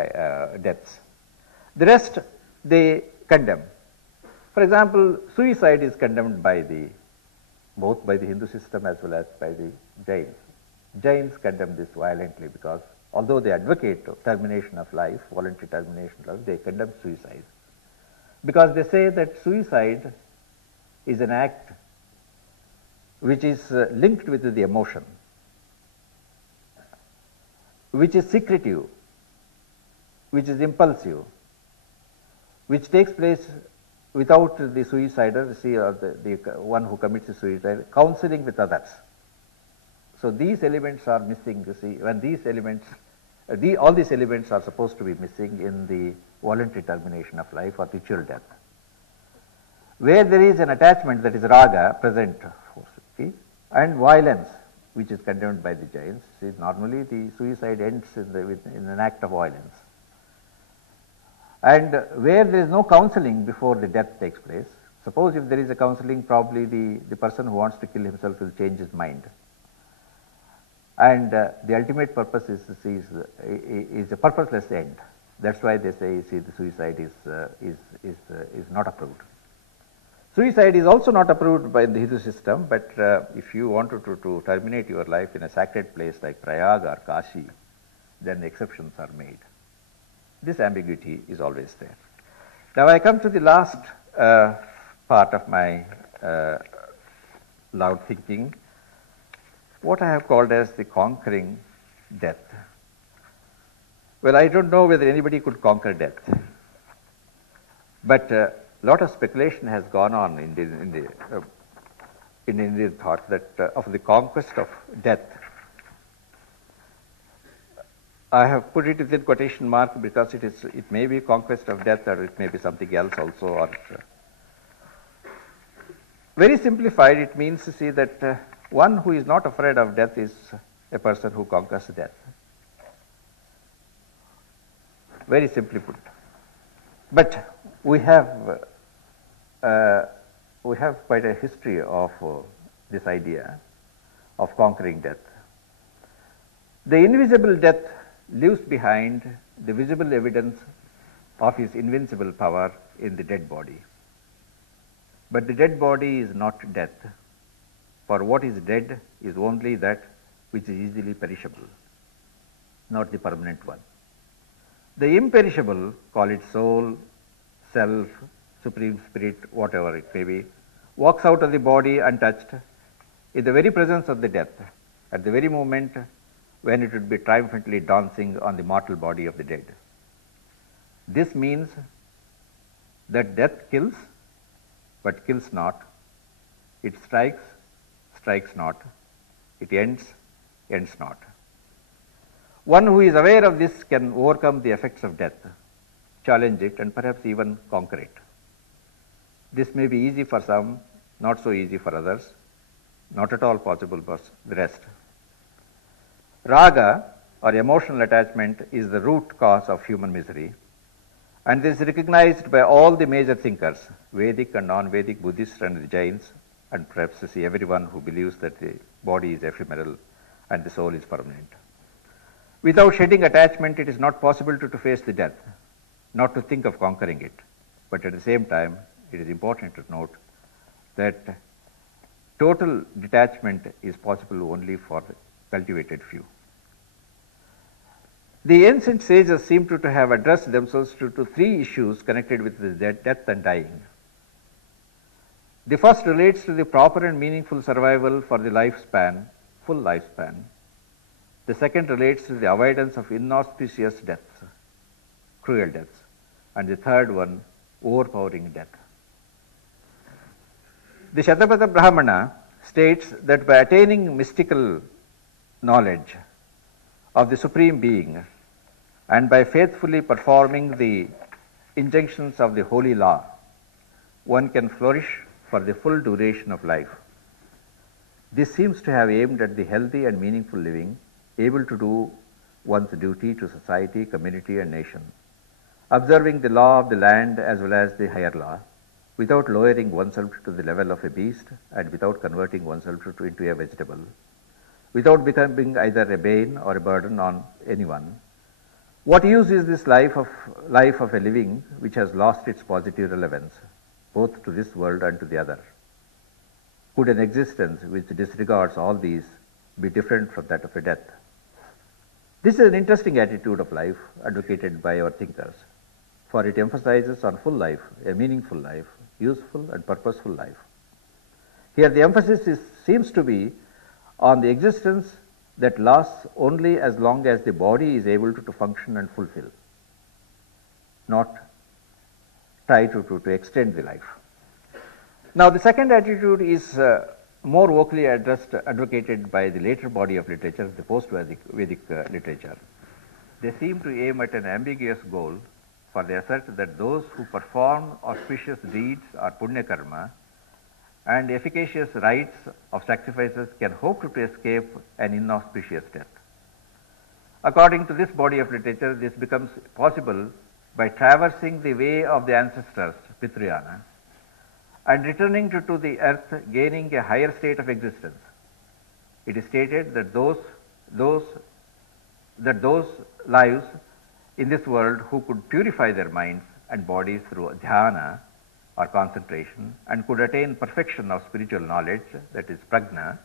deaths. The rest they condemn. For example, suicide is condemned by both by the Hindu system as well as by the Jains. Jains condemn this violently because although they advocate termination of life, voluntary termination of life, they condemn suicide. Because they say that suicide is an act which is linked with the emotion, which is secretive, which is impulsive, which takes place without the suicider, or the one who commits suicide, counseling with others. So these elements are missing, you see, when these elements, all these elements are supposed to be missing in the voluntary termination of life or ritual death. Where there is an attachment, that is raga, present, see, and violence, which is condemned by the Jains. See, normally the suicide ends in an act of violence. And where there is no counseling before the death takes place, suppose if there is a counseling, probably the person who wants to kill himself will change his mind. And the ultimate purpose is a purposeless end. That's why they say, see, the suicide is not approved. Suicide is also not approved by the Hindu system, but if you wanted to terminate your life in a sacred place like Prayag or Kashi, then the exceptions are made. This ambiguity is always there. Now I come to the last part of my loud thinking, what I have called as the conquering death. Well, I don't know whether anybody could conquer death, but a lot of speculation has gone on in Indian thought that of the conquest of death. I have put it within quotation mark because it may be conquest of death or it may be something else also. Or very simplified, it means to see that one who is not afraid of death is a person who conquers death. Very simply put. But we have quite a history of this idea of conquering death. The invisible death leaves behind the visible evidence of his invincible power in the dead body. But the dead body is not death, for what is dead is only that which is easily perishable, not the permanent one. The imperishable, call it soul, self, supreme spirit, whatever it may be, walks out of the body untouched in the very presence of the death, at the very moment when it would be triumphantly dancing on the mortal body of the dead. This means that death kills, but kills not. It strikes, strikes not. It ends, ends not. One who is aware of this can overcome the effects of death, challenge it, and perhaps even conquer it. This may be easy for some, not so easy for others, not at all possible for the rest. Raga, or emotional attachment, is the root cause of human misery, and this is recognized by all the major thinkers, Vedic and non-Vedic, Buddhist and the Jains, and perhaps to see everyone who believes that the body is ephemeral and the soul is permanent. Without shedding attachment, it is not possible to face the death, not to think of conquering it. But at the same time, it is important to note that total detachment is possible only for the cultivated few. The ancient sages seem to have addressed themselves to three issues connected with the death and dying. The first relates to the proper and meaningful survival for the lifespan, full lifespan. The second relates to the avoidance of inauspicious deaths, cruel deaths. And the third one, overpowering death. The Shatapatha Brahmana states that by attaining mystical knowledge of the Supreme Being and by faithfully performing the injunctions of the holy law, one can flourish for the full duration of life. This seems to have aimed at the healthy and meaningful living, able to do one's duty to society, community, and nation. observing the law of the land as well as the higher law, without lowering oneself to the level of a beast and without converting oneself into a vegetable, without becoming either a bane or a burden on anyone. What use is this life of a living which has lost its positive relevance, both to this world and to the other? Could an existence which disregards all these be different from that of a death? This is an interesting attitude of life advocated by our thinkers, for it emphasizes on full life, a meaningful life, useful and purposeful life. Here the emphasis seems to be on the existence that lasts only as long as the body is able to function and fulfill, not try to extend the life. Now the second attitude is more vocally advocated by the later body of literature, the post-Vedic literature. They seem to aim at an ambiguous goal, for they assert that those who perform auspicious deeds or punya karma and efficacious rites of sacrifices can hope to escape an inauspicious death. According to this body of literature, this becomes possible by traversing the way of the ancestors, Pitruyana, and returning to the earth, gaining a higher state of existence. It is stated that those lives in this world who could purify their minds and bodies through dhyana or concentration and could attain perfection of spiritual knowledge, that is prajna,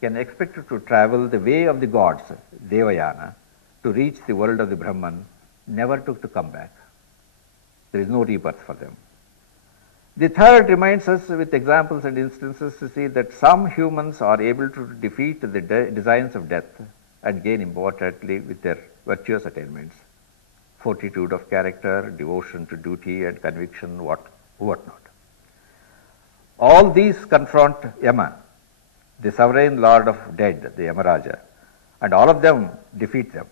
can expect to travel the way of the gods, devayana, to reach the world of the Brahman, never to come back. There is no rebirth for them. The third reminds us with examples and instances to see that some humans are able to defeat the designs of death and gain immortality with their virtuous attainments, fortitude of character, devotion to duty and conviction, whatnot. All these confront Yama, the sovereign lord of dead, the Yamaraja, and all of them defeat them.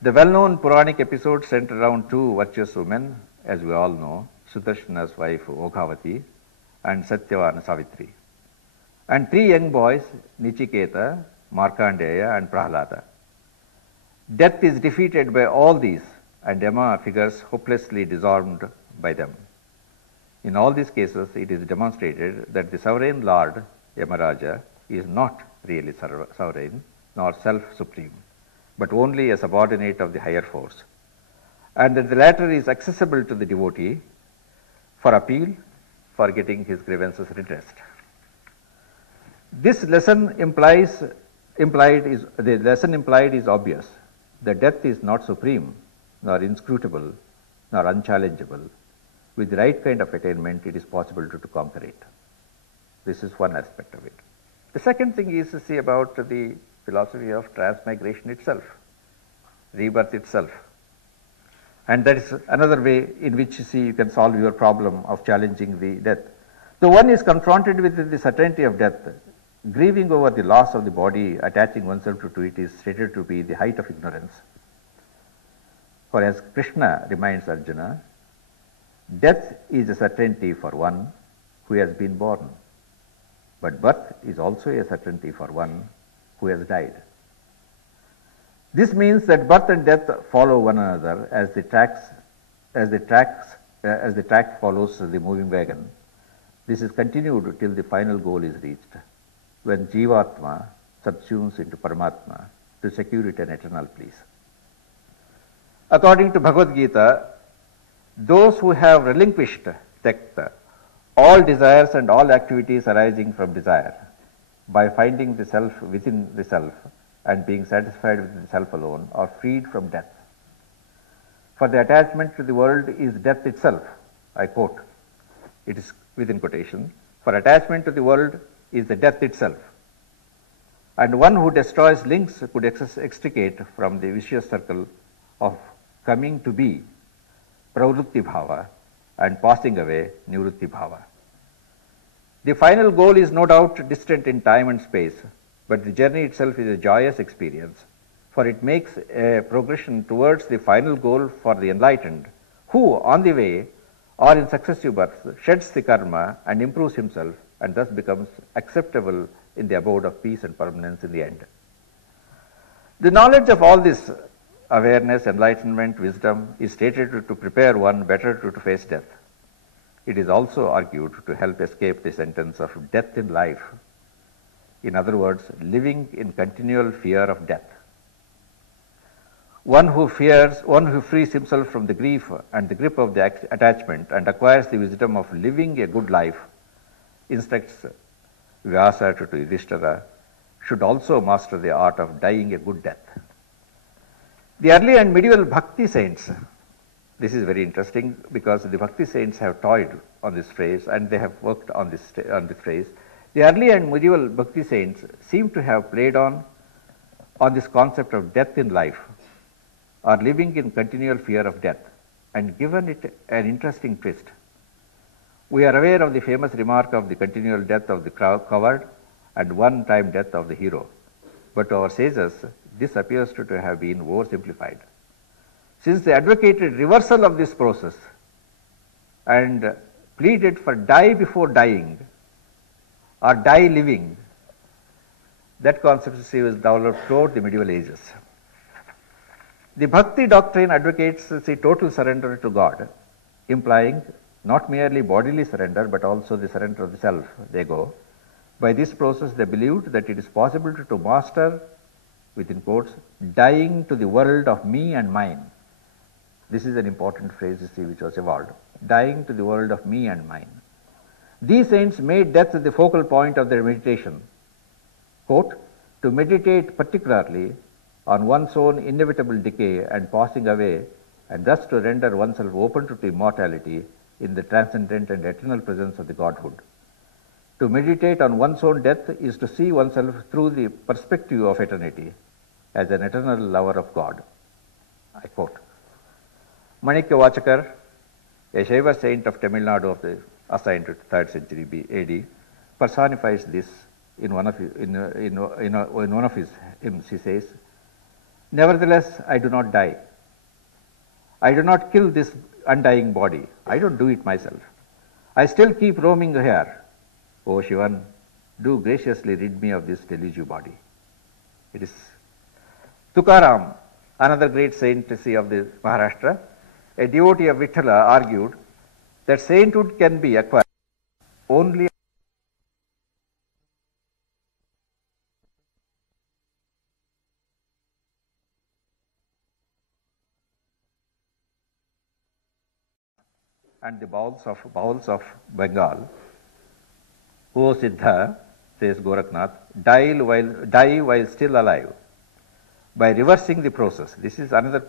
The well-known Puranic episode centered around two virtuous women, as we all know, Sudarshana's wife Oghavati and Satyavana Savitri, and three young boys, Nichiketa, Markandeya and Prahlada. Death is defeated by all these, and Yama figures hopelessly disarmed by them. In all these cases, it is demonstrated that the sovereign lord, Yamaraja, is not really sovereign nor self-supreme, but only a subordinate of the higher force, and that the latter is accessible to the devotee for appeal, for getting his grievances redressed. This lesson implied is obvious. The death is not supreme, nor inscrutable, nor unchallengeable. With the right kind of attainment, it is possible to conquer it. This is one aspect of it. The second thing is to see about the philosophy of transmigration itself, rebirth itself. And that is another way in which you can solve your problem of challenging the death. The one is confronted with the certainty of death. Grieving over the loss of the body, attaching oneself to it is stated to be the height of ignorance. For as Krishna reminds Arjuna, death is a certainty for one who has been born, but birth is also a certainty for one who has died. This means that birth and death follow one another as the track follows the moving wagon. This is continued till the final goal is reached, when Jivatma subsumes into Paramatma to secure it an eternal peace. According to Bhagavad Gita, those who have relinquished tekta, all desires and all activities arising from desire, by finding the self within the self and being satisfied with the self alone, are freed from death. For the attachment to the world is death itself. I quote, it is within quotation, for attachment to the world is the death itself. And one who destroys links could extricate from the vicious circle of coming to be, pravrutti bhava, and passing away, nivrutti bhava. The final goal is no doubt distant in time and space, but the journey itself is a joyous experience, for it makes a progression towards the final goal for the enlightened, who on the way or in successive births sheds the karma and improves himself, and thus becomes acceptable in the abode of peace and permanence in the end. The knowledge of all this awareness, enlightenment, wisdom is stated to prepare one better to face death. It is also argued to help escape the sentence of death in life. In other words, living in continual fear of death. One who frees himself from the grief and the grip of the attachment and acquires the wisdom of living a good life, instructs Vyasa to Yudhishthira, should also master the art of dying a good death. The early and medieval Bhakti saints, this is very interesting because the Bhakti saints have toyed on this phrase and they have worked on this phrase. The early and medieval Bhakti saints seem to have played on this concept of death in life, or living in continual fear of death, and given it an interesting twist. We are aware of the famous remark of the continual death of the coward and one-time death of the hero. But to our sages, this appears to have been oversimplified. Since they advocated reversal of this process and pleaded for die before dying or die living, that concept was developed throughout the medieval ages. The Bhakti doctrine advocates the total surrender to God, implying not merely bodily surrender but also the surrender of the self, the ego. By this process, they believed that it is possible to master, within quotes, dying to the world of me and mine. This is an important phrase, you see, which was evolved. Dying to the world of me and mine. These saints made death the focal point of their meditation. Quote, to meditate particularly on one's own inevitable decay and passing away, and thus to render oneself open to immortality in the transcendent and eternal presence of the Godhood. To meditate on one's own death is to see oneself through the perspective of eternity as an eternal lover of God. I quote. Manikya Vachakar, a Shaiva saint of Tamil Nadu of the assigned to 3rd century AD, personifies this in one of his hymns. He says, nevertheless, I do not die. I do not kill this undying body. I don't do it myself. I still keep roaming here. O Shivan, do graciously rid me of this delusive body. It is Tukaram, another great saint of the Maharashtra, a devotee of Vithala, argued that sainthood can be acquired only and the bowels of Bengal. O Siddha, says Gorakhnath, die while still alive. By reversing the process, this is another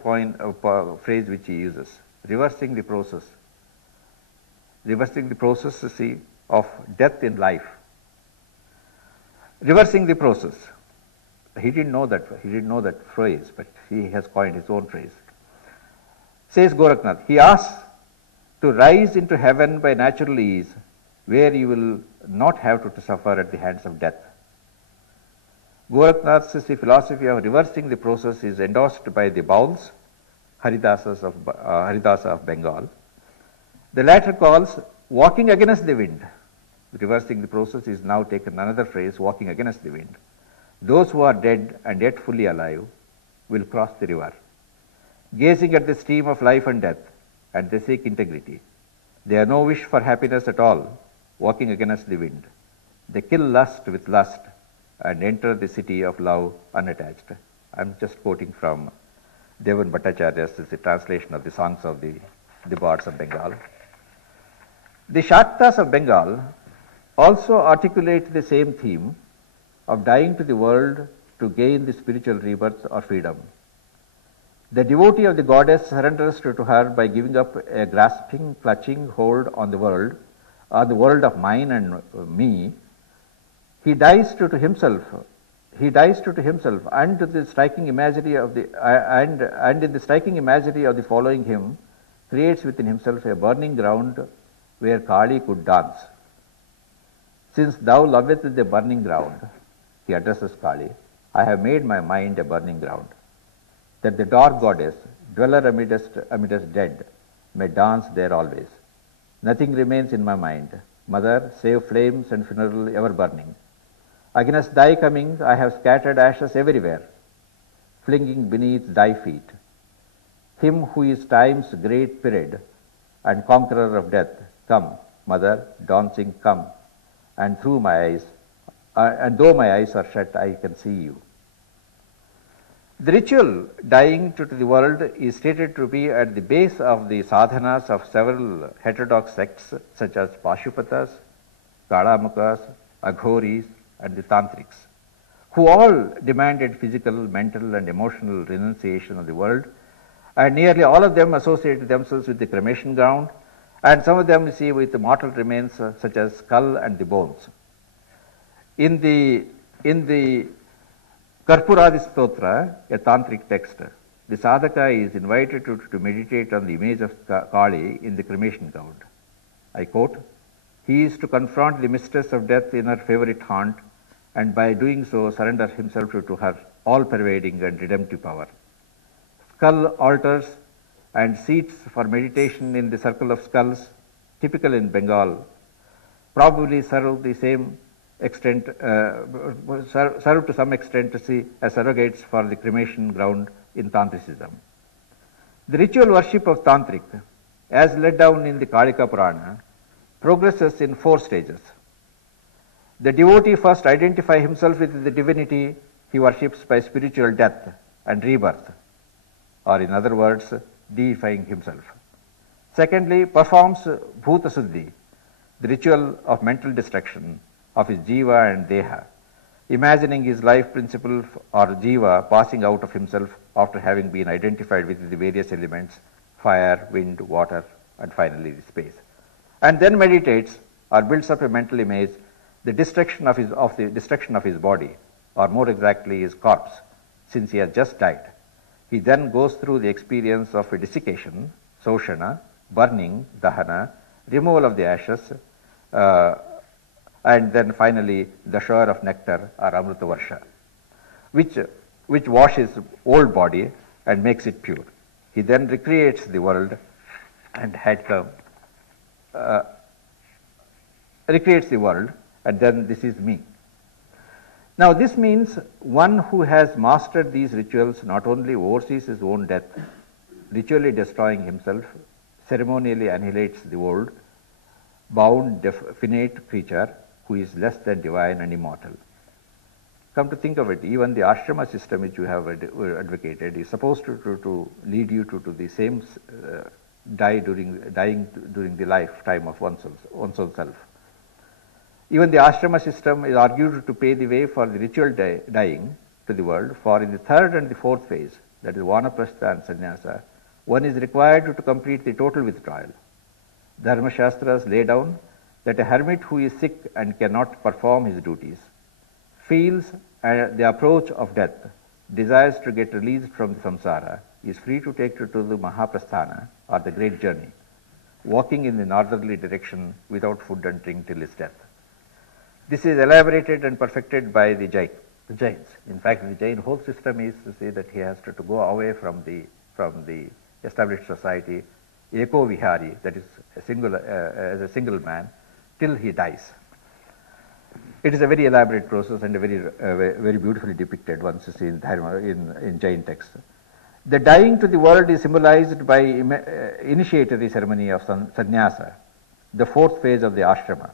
phrase which he uses, reversing the process, see, of death in life. Reversing the process. He didn't know that phrase, but he has coined his own phrase. Says Gorakhnath, he asks to rise into heaven by natural ease, where you will not have to suffer at the hands of death. Gorakhnath's philosophy of reversing the process is endorsed by the Bauls, Haridasa of Bengal. The latter calls walking against the wind. Reversing the process is now taken another phrase, walking against the wind. Those who are dead and yet fully alive will cross the river, gazing at the stream of life and death, and they seek integrity. They have no wish for happiness at all, walking against the wind. They kill lust with lust and enter the city of love unattached. I'm just quoting from Devan Bhattacharya's translation of the songs of the bards of Bengal. The Shaktas of Bengal also articulate the same theme of dying to the world to gain the spiritual rebirth or freedom. The devotee of the goddess surrenders to her by giving up a grasping, clutching hold on the world of mine and me. He dies to himself, and to the striking imagery of and in the striking imagery of the following hymn, creates within himself a burning ground where Kali could dance. Since thou lovest the burning ground, he addresses Kali, I have made my mind a burning ground, that the dark goddess, dweller amidst dead, may dance there always. Nothing remains in my mind, mother, save flames and funeral ever burning. Against thy coming I have scattered ashes everywhere, flinging beneath thy feet. Him who is time's great period and conqueror of death, come, mother, dancing, come, and through my eyes, and though my eyes are shut, I can see you. The ritual dying to the world is stated to be at the base of the sadhanas of several heterodox sects such as Pashupatas, Kalamukas, Aghoris, and the Tantrics, who all demanded physical, mental, and emotional renunciation of the world, and nearly all of them associated themselves with the cremation ground, and some of them see with the mortal remains such as skull and the bones. In the Karpuradi Stotra, a tantric text, the sadhaka is invited to meditate on the image of Kali in the cremation ground. I quote, "He is to confront the mistress of death in her favorite haunt, and by doing so surrender himself to her all-pervading and redemptive power. Skull altars and seats for meditation in the circle of skulls, typical in Bengal, probably serve the same extent, serve to some extent as surrogates for the cremation ground in Tantricism. The ritual worship of Tantric, as laid down in the Kalika Purana, progresses in 4 stages. The devotee first identifies himself with the divinity he worships by spiritual death and rebirth, or in other words, deifying himself. Secondly, performs Bhuta Suddhi, the ritual of mental destruction of his jiva and deha, imagining his life principle or jiva passing out of himself after having been identified with the various elements, fire, wind, water, and finally the space. And then meditates or builds up a mental image, the destruction of his body, or more exactly his corpse, since he has just died. He then goes through the experience of a desiccation, soshana, burning, dahana, removal of the ashes, and then finally the shower of nectar or amrita varsha, which washes old body and makes it pure. He then recreates the world and and then this is me. Now this means one who has mastered these rituals not only oversees his own death, ritually destroying himself, ceremonially annihilates the old, bound, finite creature who is less than divine and immortal. Come to think of it, even the ashrama system which you have advocated is supposed to lead you to the same dying during the lifetime of one's own self. Even the ashrama system is argued to pay the way for the ritual dying to the world, for in the 3rd and the 4th phase, that is vanaprastha and sannyasa, one is required to complete the total withdrawal. Dharma Shastras lay down that a hermit who is sick and cannot perform his duties, feels the approach of death, desires to get released from the samsara, is free to take to the Mahaprasthana, or the great journey, walking in the northerly direction without food and drink till his death. This is elaborated and perfected by the Jains. In fact, the Jain whole system is to say that he has to go away from the established society, eko vihari, that is as a single man, till he dies. It is a very elaborate process and a very beautifully depicted once you see in Dharma, in Jain text. The dying to the world is symbolized by initiatory ceremony of sannyasa, the 4th phase of the ashrama.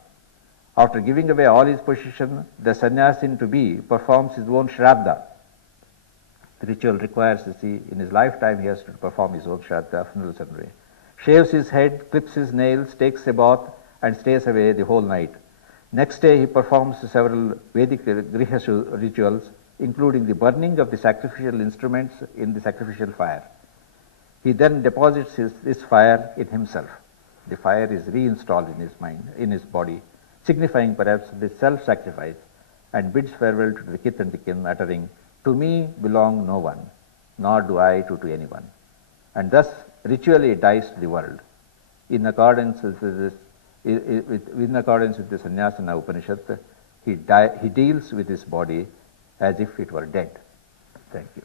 After giving away all his possession, the sannyasin to be performs his own shraddha. The ritual requires, in his lifetime he has to perform his own shraddha, funeral ceremony. Shaves his head, clips his nails, takes a bath, and stays away the whole night. Next day he performs several Vedic griha rituals, including the burning of the sacrificial instruments in the sacrificial fire. He then deposits this fire in himself. The fire is reinstalled in his mind, in his body, signifying perhaps the self-sacrifice, and bids farewell to the kith and the kin, uttering, "To me belong no one, nor do I to anyone," and thus ritually dies to the world. In accordance with the Sannyasana Upanishad, he deals with his body as if it were dead. Thank you.